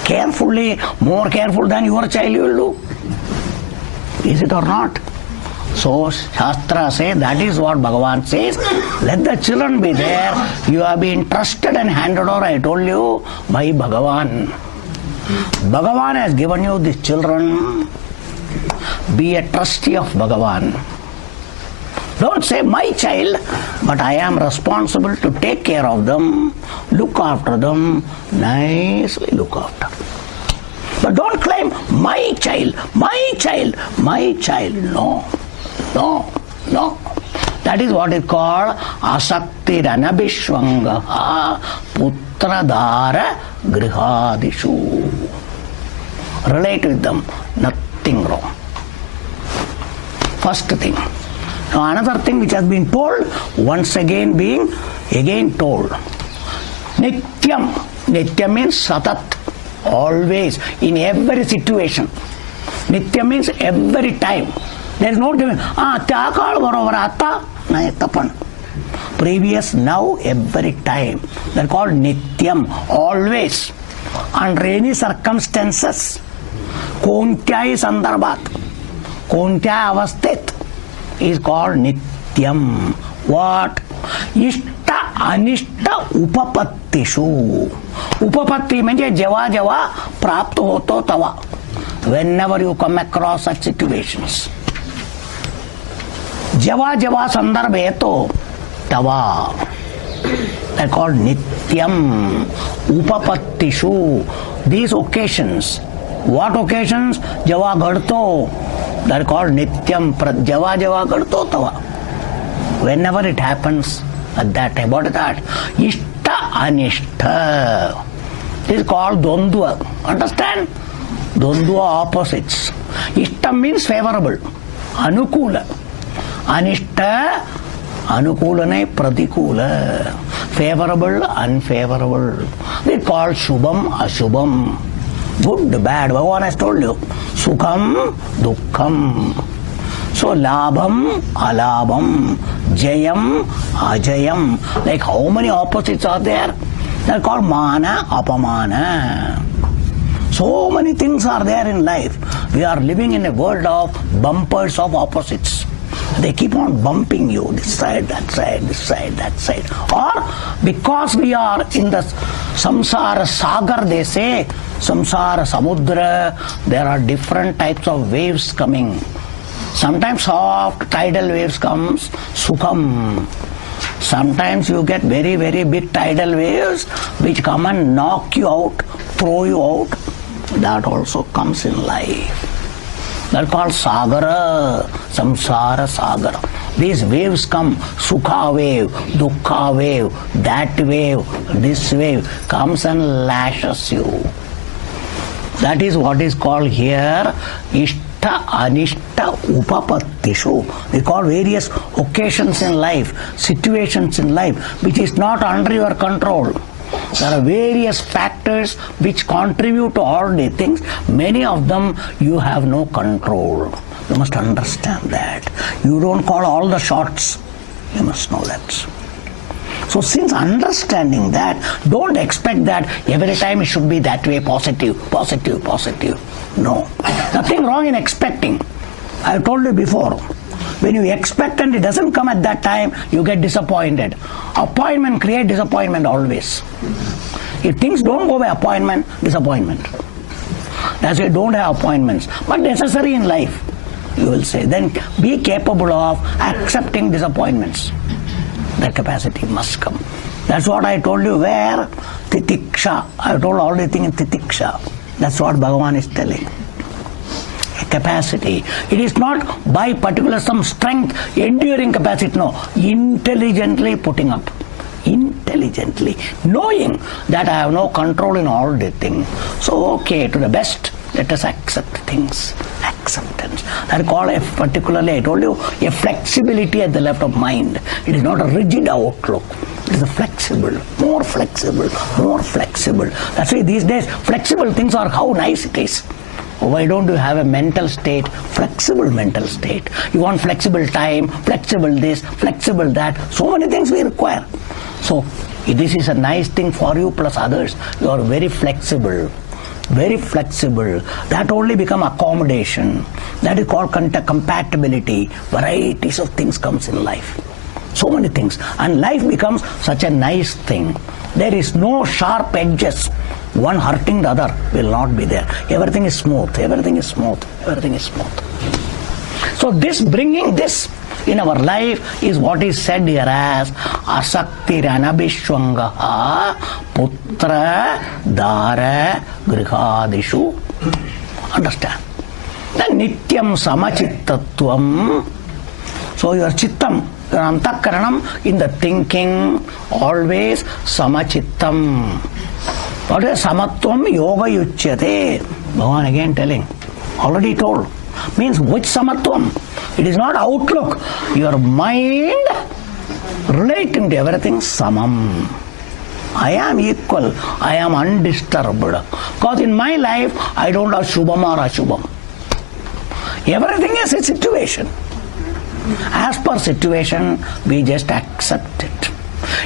Carefully, more careful than your child you will do. Is it or not? So Shastra says, that is what Bhagavan says. Let the children be there. You have been trusted and handed over, I told you, by Bhagavan. Bhagavan has given you these children. Be a trustee of Bhagavan. Don't say my child, but I am responsible to take care of them, look after them, nicely look after. But don't claim my child, my child, my child. No, no, no. That is what is called asaktir anabhishvangaha putradhara grihadishu. Relate with them, nothing wrong. First thing. Now another thing which has been told, once again being again told. Nityam. Nityam means satat. Always, in every situation. Nityam means every time. There is no difference. Tyakal barobar atta, nahi tapan. Previous, now, every time. They are called Nityam. Always. Under any circumstances. Kontyai sandarbhat. Kontyai avasthit is called Nityam. What? Ishta anishta upapattishu. Upapatti means java java prapto hoto tava. Whenever you come across such situations. Java java sandarbheto tava. They are called Nityam. Upapattishu. These occasions. What occasions? Java gadto. They are called Nityam. Java java gadto tava. Whenever it happens at that time. What is that? Ishta anishta. This is called Dondua. Understand? Dondua opposites. Ishta means favorable. Anukula. Anishta, anukulane pratikula. Favorable, unfavorable. They call Shubham, Ashubham. Good, bad. Bhagavan has told you. Sukham, Dukkham. So labham, alabham, jayam, ajayam. Like how many opposites are there? They are called mana, apamana. So many things are there in life. We are living in a world of bumpers of opposites. They keep on bumping you, this side, that side, this side, that side. Or because we are in the samsara sagar, they say, samsara samudra, there are different types of waves coming. Sometimes soft tidal waves comes, sukham. Sometimes you get very, very big tidal waves which come and knock you out, throw you out. That also comes in life. They are called sagara, samsara sagara. These waves come, sukha wave, dukkha wave, that wave, this wave comes and lashes you. That is what is called here ishta anishta upapattishu. They call various occasions in life, situations in life which is not under your control. There are various factors which contribute to all these things. Many of them you have no control. You must understand that. You don't call all the shots. You must know that. So since understanding that, don't expect that every time it should be that way, positive, positive, positive. No. Nothing wrong in expecting. I have told you before. When you expect and it doesn't come at that time, you get disappointed. Appointment creates disappointment always. If things don't go by appointment, disappointment. That's why don't have appointments. But necessary in life, you will say. Then be capable of accepting disappointments. That capacity must come. That's what I told you where titiksha. I told all the things in titiksha. That's what Bhagavan is telling. Capacity. It is not by particular some strength, enduring capacity. No. Intelligently putting up. Intelligently. Knowing that I have no control in all the things. So okay, to the best, let us accept things. Acceptance. That is called a particularly, I told you, a flexibility at the left of mind. It is not a rigid outlook. It is a flexible, more flexible, more flexible. That's why these days flexible things are how nice it is. Why don't you have a mental state, flexible mental state? You want flexible time, flexible this, flexible that. So many things we require. So this is a nice thing for you plus others. You are very flexible. Very flexible. That only become accommodation. That is called compatibility. Varieties of things comes in life. So many things. And life becomes such a nice thing. There is no sharp edges. One hurting the other will not be there. Everything is smooth. Everything is smooth. Everything is smooth. So this bringing this in our life is what is said here as asaktir anabhishwangaha putra dara grihadishu. Understand? Then nityam samachittatvam. So your chittam, your antakaranam in the thinking always samachittam. What is samatvam yoga yuchyate? Bhagavan again telling. Already told. Means which samatvam? It is not outlook. Your mind relating to everything samam. I am equal. I am undisturbed. Because in my life, I don't have shubham or ashubham. Everything is a situation. As per situation, we just accept it.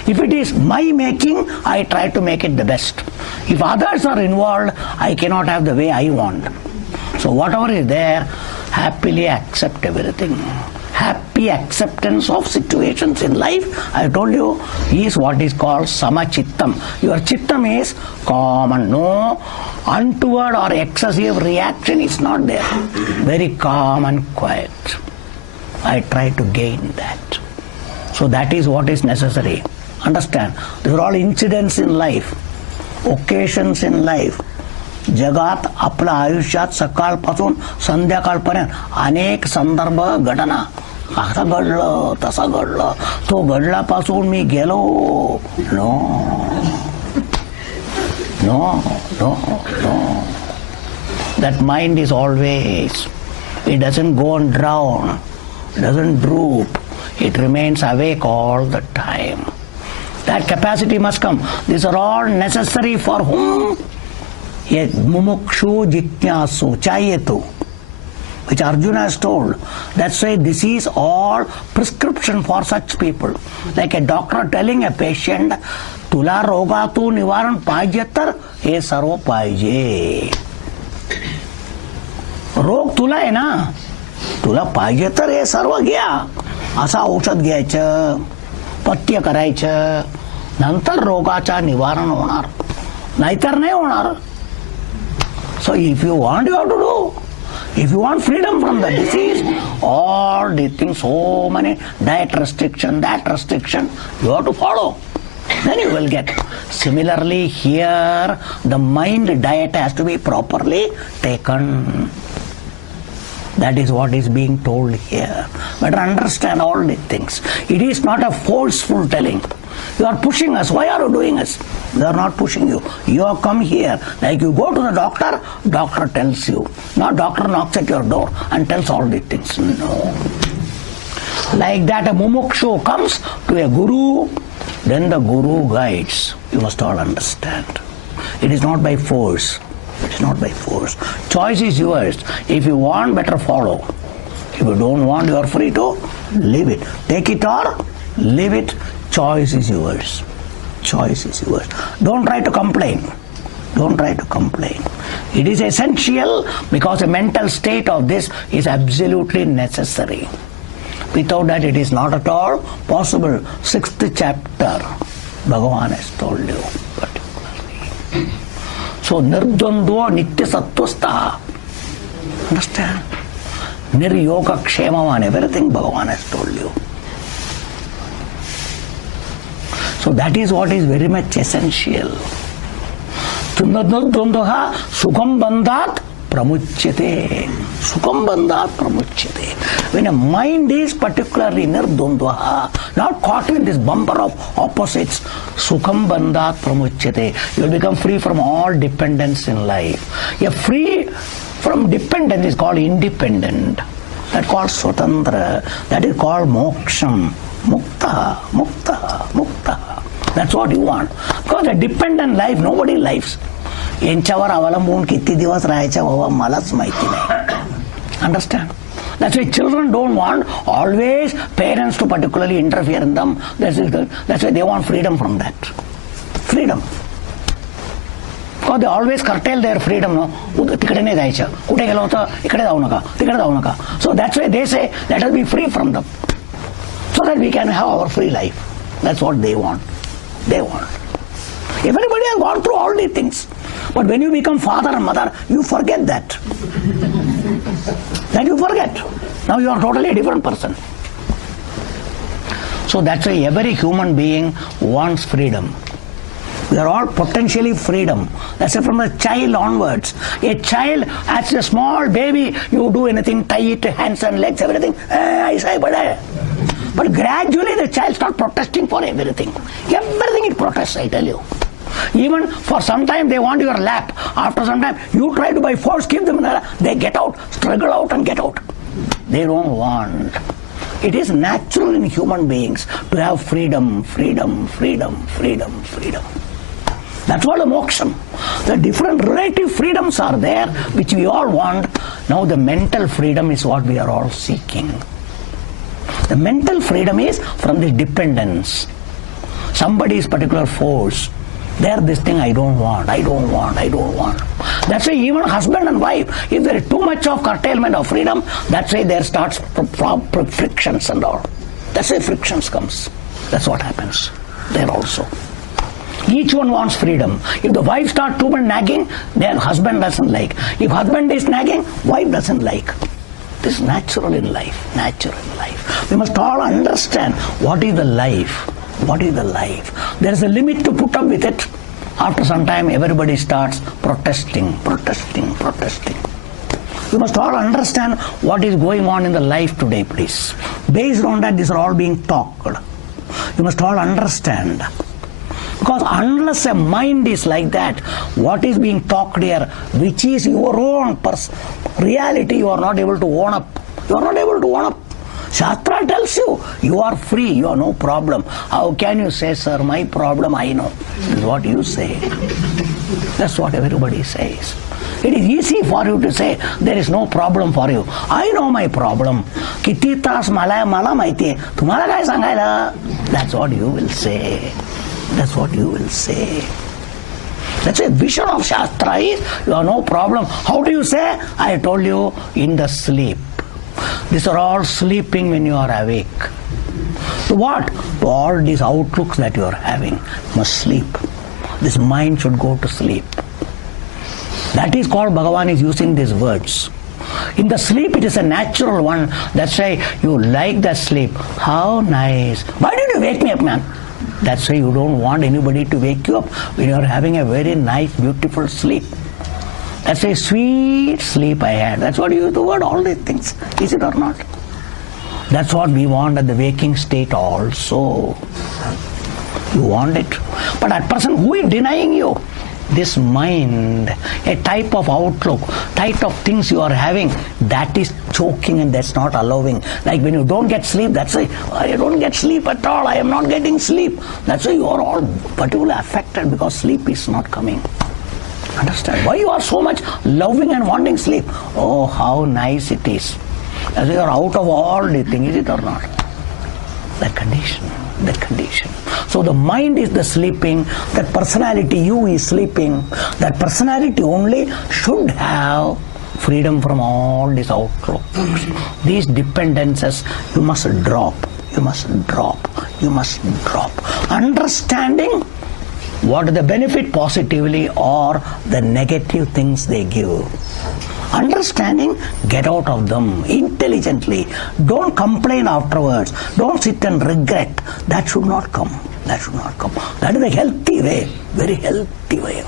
If it is my making, I try to make it the best. If others are involved, I cannot have the way I want. So whatever is there, happily accept everything. Happy acceptance of situations in life, I told you, is what is called samachittam. Your chittam is calm and no untoward or excessive reaction is not there. Very calm and quiet. I try to gain that. So that is what is necessary. Understand? These are all incidents in life, occasions in life. जगात आपल्या आयुष्यात सकाळपासून संध्याकाळपर्यंत अनेक संदर्भ घटना असं घडलं तसं घडलं तो घडल्यापासून मी गेलो no no no no that mind is always, it doesn't go and drown, it doesn't droop, it remains awake all the time. That capacity must come. These are all necessary for whom? Ye mumukshu jitnyasu chayetu, which Arjuna has told. That's why this is all prescription for such people. Like a doctor telling a patient, Tula roga tu nivaran pahiजे तर हे सर्व पाहिजे. रोग तुला आहे ना, तुला पाहिजे तर हे सर्व घ्या. असं औषध घ्यायचं, पथ्य करायचं, नंतर रोगाचा निवारण होणार, नाहीतर नाही होणार. So if you want, you have to do. If you want freedom from the disease, all these things, so many diet restriction, that restriction, you have to follow. Then you will get. Similarly here, the mind diet has to be properly taken. That is what is being told here. Better understand all these things. It is not a forceful telling. You are pushing us. Why are you doing us? They are not pushing you. You have come here. Like you go to the doctor, doctor tells you. Not doctor knocks at your door and tells all these things. No. Like that a mumukshu comes to a guru, then the guru guides. You must all understand. It is not by force. It is not by force. Choice is yours. If you want, better follow. If you don't want, you are free to leave it. Take it or leave it. Choice is yours. Choice is yours. Don't try to complain. Don't try to complain. It is essential because a mental state of this is absolutely necessary. Without that, it is not at all possible. 6th chapter, Bhagavan has told you particularly. So, nirdvandvo nitya sattvastha. Understand? Niryoga kshemavan, everything Bhagavan has told you. So that is what is very much essential. Nirdvandvoha sukham bandhat pramuchyate. Sukham bandhat pramuchyate. When a mind is particularly nirdvandvoha, not caught in this bumper of opposites, sukham bandhat pramuchyate. You will become free from all dependence in life. You are free from dependence is called independent. That is called swatantra. That is called moksham. Mukta, mukta, mukta. That's what you want. Because a dependent life, nobody lives. यांच्यावर अवलंबून किती दिवस राहायचं बाबा मलाच माहिती नाही. Understand? That's why children don't want always parents to particularly interfere in them. That's why they want freedom from that. Freedom. Because they always curtail their freedom. No? तिकडे नाही जायचं. कुठे गेलो होतं इकडे जाऊ नका, तिकडे जाऊ नका. So that's why they say let us be free from them. So that we can have our free life. That's what they want. They want. Everybody has gone through all these things. But when you become father and mother, you forget that. That you forget. Now you are totally a different person. So that's why every human being wants freedom. We are all potentially freedom. That's from the child onwards. A child, as a small baby, you do anything, tie it, hands and legs, everything. But gradually the child starts protesting for everything. Everything it protests, I tell you. Even for some time they want your lap. After some time you try to by force keep them in the lap. They get out, struggle out and get out. They don't want. It is natural in human beings to have freedom, freedom, freedom, freedom, freedom. That's what the moksha. The different relative freedoms are there, which we all want. Now the mental freedom is what we are all seeking. The mental freedom is from the dependence. Somebody's particular force. There, this thing I don't want, I don't want, I don't want. That's why even husband and wife, if there is too much of curtailment of freedom, that's why there starts frictions and all. That's why frictions comes. That's what happens there also. Each one wants freedom. If the wife starts too much nagging, then husband doesn't like. If husband is nagging, wife doesn't like. This is natural in life, natural in life. We must all understand what is the life. What is the life? There is a limit to put up with it. After some time, everybody starts protesting, protesting, protesting. We must all understand what is going on in the life today, please. Based on that, these are all being talked. You must all understand. Because unless a mind is like that, what is being talked here, which is your own reality, you are not able to own up. You are not able to own up. Shastra tells you, you are free, you have no problem. How can you say, sir, my problem I know? This is what you say. That's what everybody says. It is easy for you to say, there is no problem for you. I know my problem. Kitti tas mala maiti. Tumhara kai sangaila? That's what you will say. That's what you will say. That's a vision of Shastra is, you have no problem. How do you say? I told you, in the sleep. These are all sleeping when you are awake. To what? To all these outlooks that you are having. You must sleep. This mind should go to sleep. That is called, Bhagavan is using these words. In the sleep it is a natural one. That's why you like the sleep. How nice. Why did you wake me up, man? That's why you don't want anybody to wake you up when you are having a very nice, beautiful sleep. That's a sweet sleep I had. That's what you use the word, all these things. Is it or not? That's what we want at the waking state also. You want it. But that person who is denying you, this mind, a type of outlook, type of things you are having, that is choking and that's not allowing. Like when you don't get sleep, that's why I don't get sleep at all. I am not getting sleep. That's why you are all particularly affected because sleep is not coming. Understand? Why you are so much loving and wanting sleep? Oh, how nice it is. As you are out of all the things, is it or not? That condition. That condition. So the mind is the sleeping, that personality, you is sleeping. That personality only should have freedom from all these outlooks. These dependences you must drop. You must drop. You must drop. Understanding what the benefit positively or the negative things they give. Understanding, get out of them intelligently. Don't complain afterwards. Don't sit and regret. That should not come. That should not come. That is a healthy way. Very healthy way.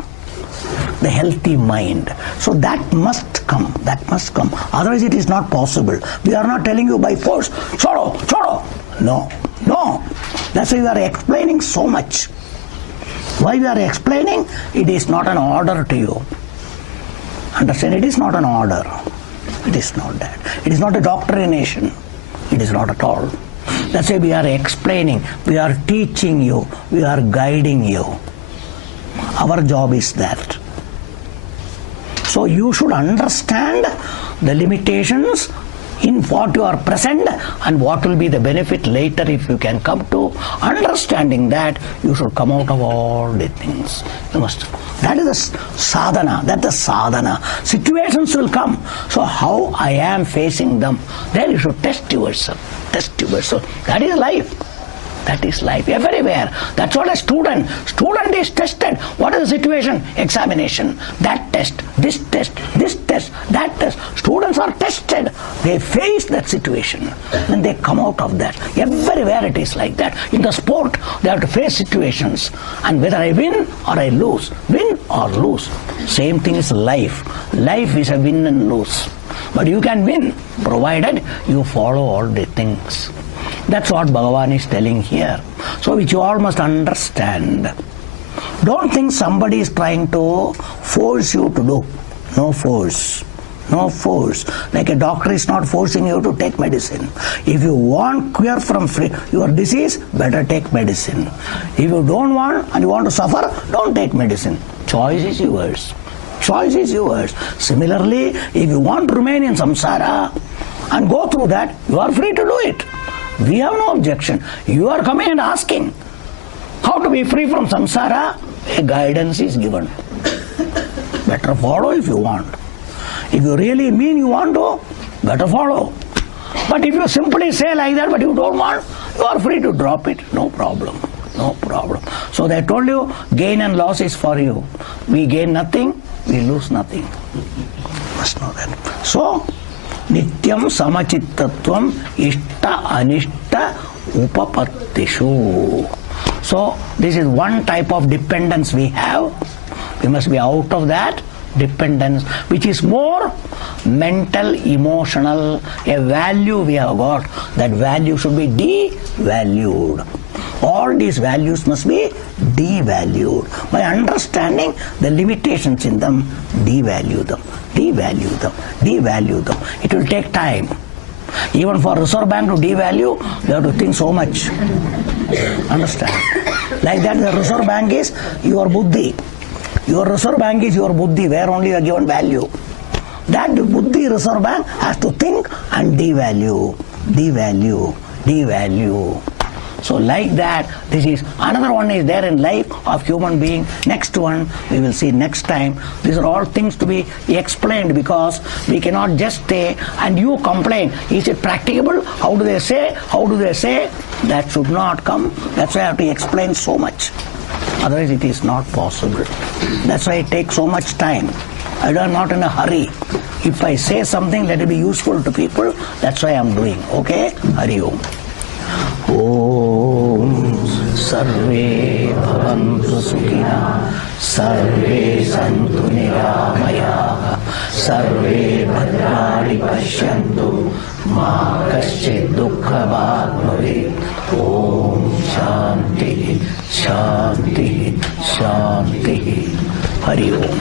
The healthy mind. So that must come. That must come. Otherwise it is not possible. We are not telling you by force, choro, choro. No. No. That's why we are explaining so much. Why we are explaining? It is not an order to you. Understand? It is not an order. It is not that. It is not a doctrination. It is not at all. That's why we are explaining. We are teaching you. We are guiding you. Our job is that. So you should understand the limitations in what you are present and what will be the benefit later if you can come to understanding that. You should come out of all the things. You must. That is the sadhana. That's the sadhana. Situations will come. So how I am facing them, then you should test yourself. Test yourself. That is life. That is life everywhere. That's what a student is tested. What is the situation? Examination. That test, this test, that test. Students are tested. They face that situation and they come out of that. Everywhere it is like that. In the sport, they have to face situations. And whether I win or I lose, win or lose. Same thing is life. Life is a win and lose. But you can win, provided you follow all the things. That's what Bhagavan is telling here. So which you all must understand. Don't think somebody is trying to force you to do. No force. No force. Like a doctor is not forcing you to take medicine. If you want cure from your disease, better take medicine. If you don't want and you want to suffer, don't take medicine. Choice is yours. Choice is yours. Similarly, if you want to remain in samsara and go through that, you are free to do it. We have no objection. You are coming and asking how to be free from samsara. A guidance is given. Better follow if you want. If you really mean you want to, better follow. But if you simply say like that but you don't want, you are free to drop it. No problem. No problem. So they told you gain and loss is for you. We gain nothing, we lose nothing. Must know that. So Nityam samachittatvam ishta anishta upapattishu. So this is one type of dependence we have. We must be out of that dependence, which is more mental, emotional, a value we have got. That value should be devalued. All these values must be devalued. By understanding the limitations in them, devalue them. Devalue them. Devalue them. It will take time. Even for Reserve Bank to devalue, they have to think so much. Understand? Like that, the Reserve Bank is your buddhi. Your Reserve Bank is your buddhi, where only you are given value. That buddhi Reserve Bank has to think and devalue. Devalue. Devalue. So like that, this is another one is there in life of human being. Next one we will see next time. These are all things to be explained, because we cannot just stay and you complain. Is it practicable? How do they say? How do they say? That should not come. That's why I have to explain so much. Otherwise it is not possible. That's why it takes so much time. I am not in a hurry. If I say something, let it be useful to people. That's why I am doing. Okay? Hari Om. Om Sarve Bhavantu Sukhina Sarve Santu Niramaya Sarve Bhadrani Pashyantu Ma Kaschid Dukkha Bhagavate. Om Shanti Shanti Shanti. Hari Om.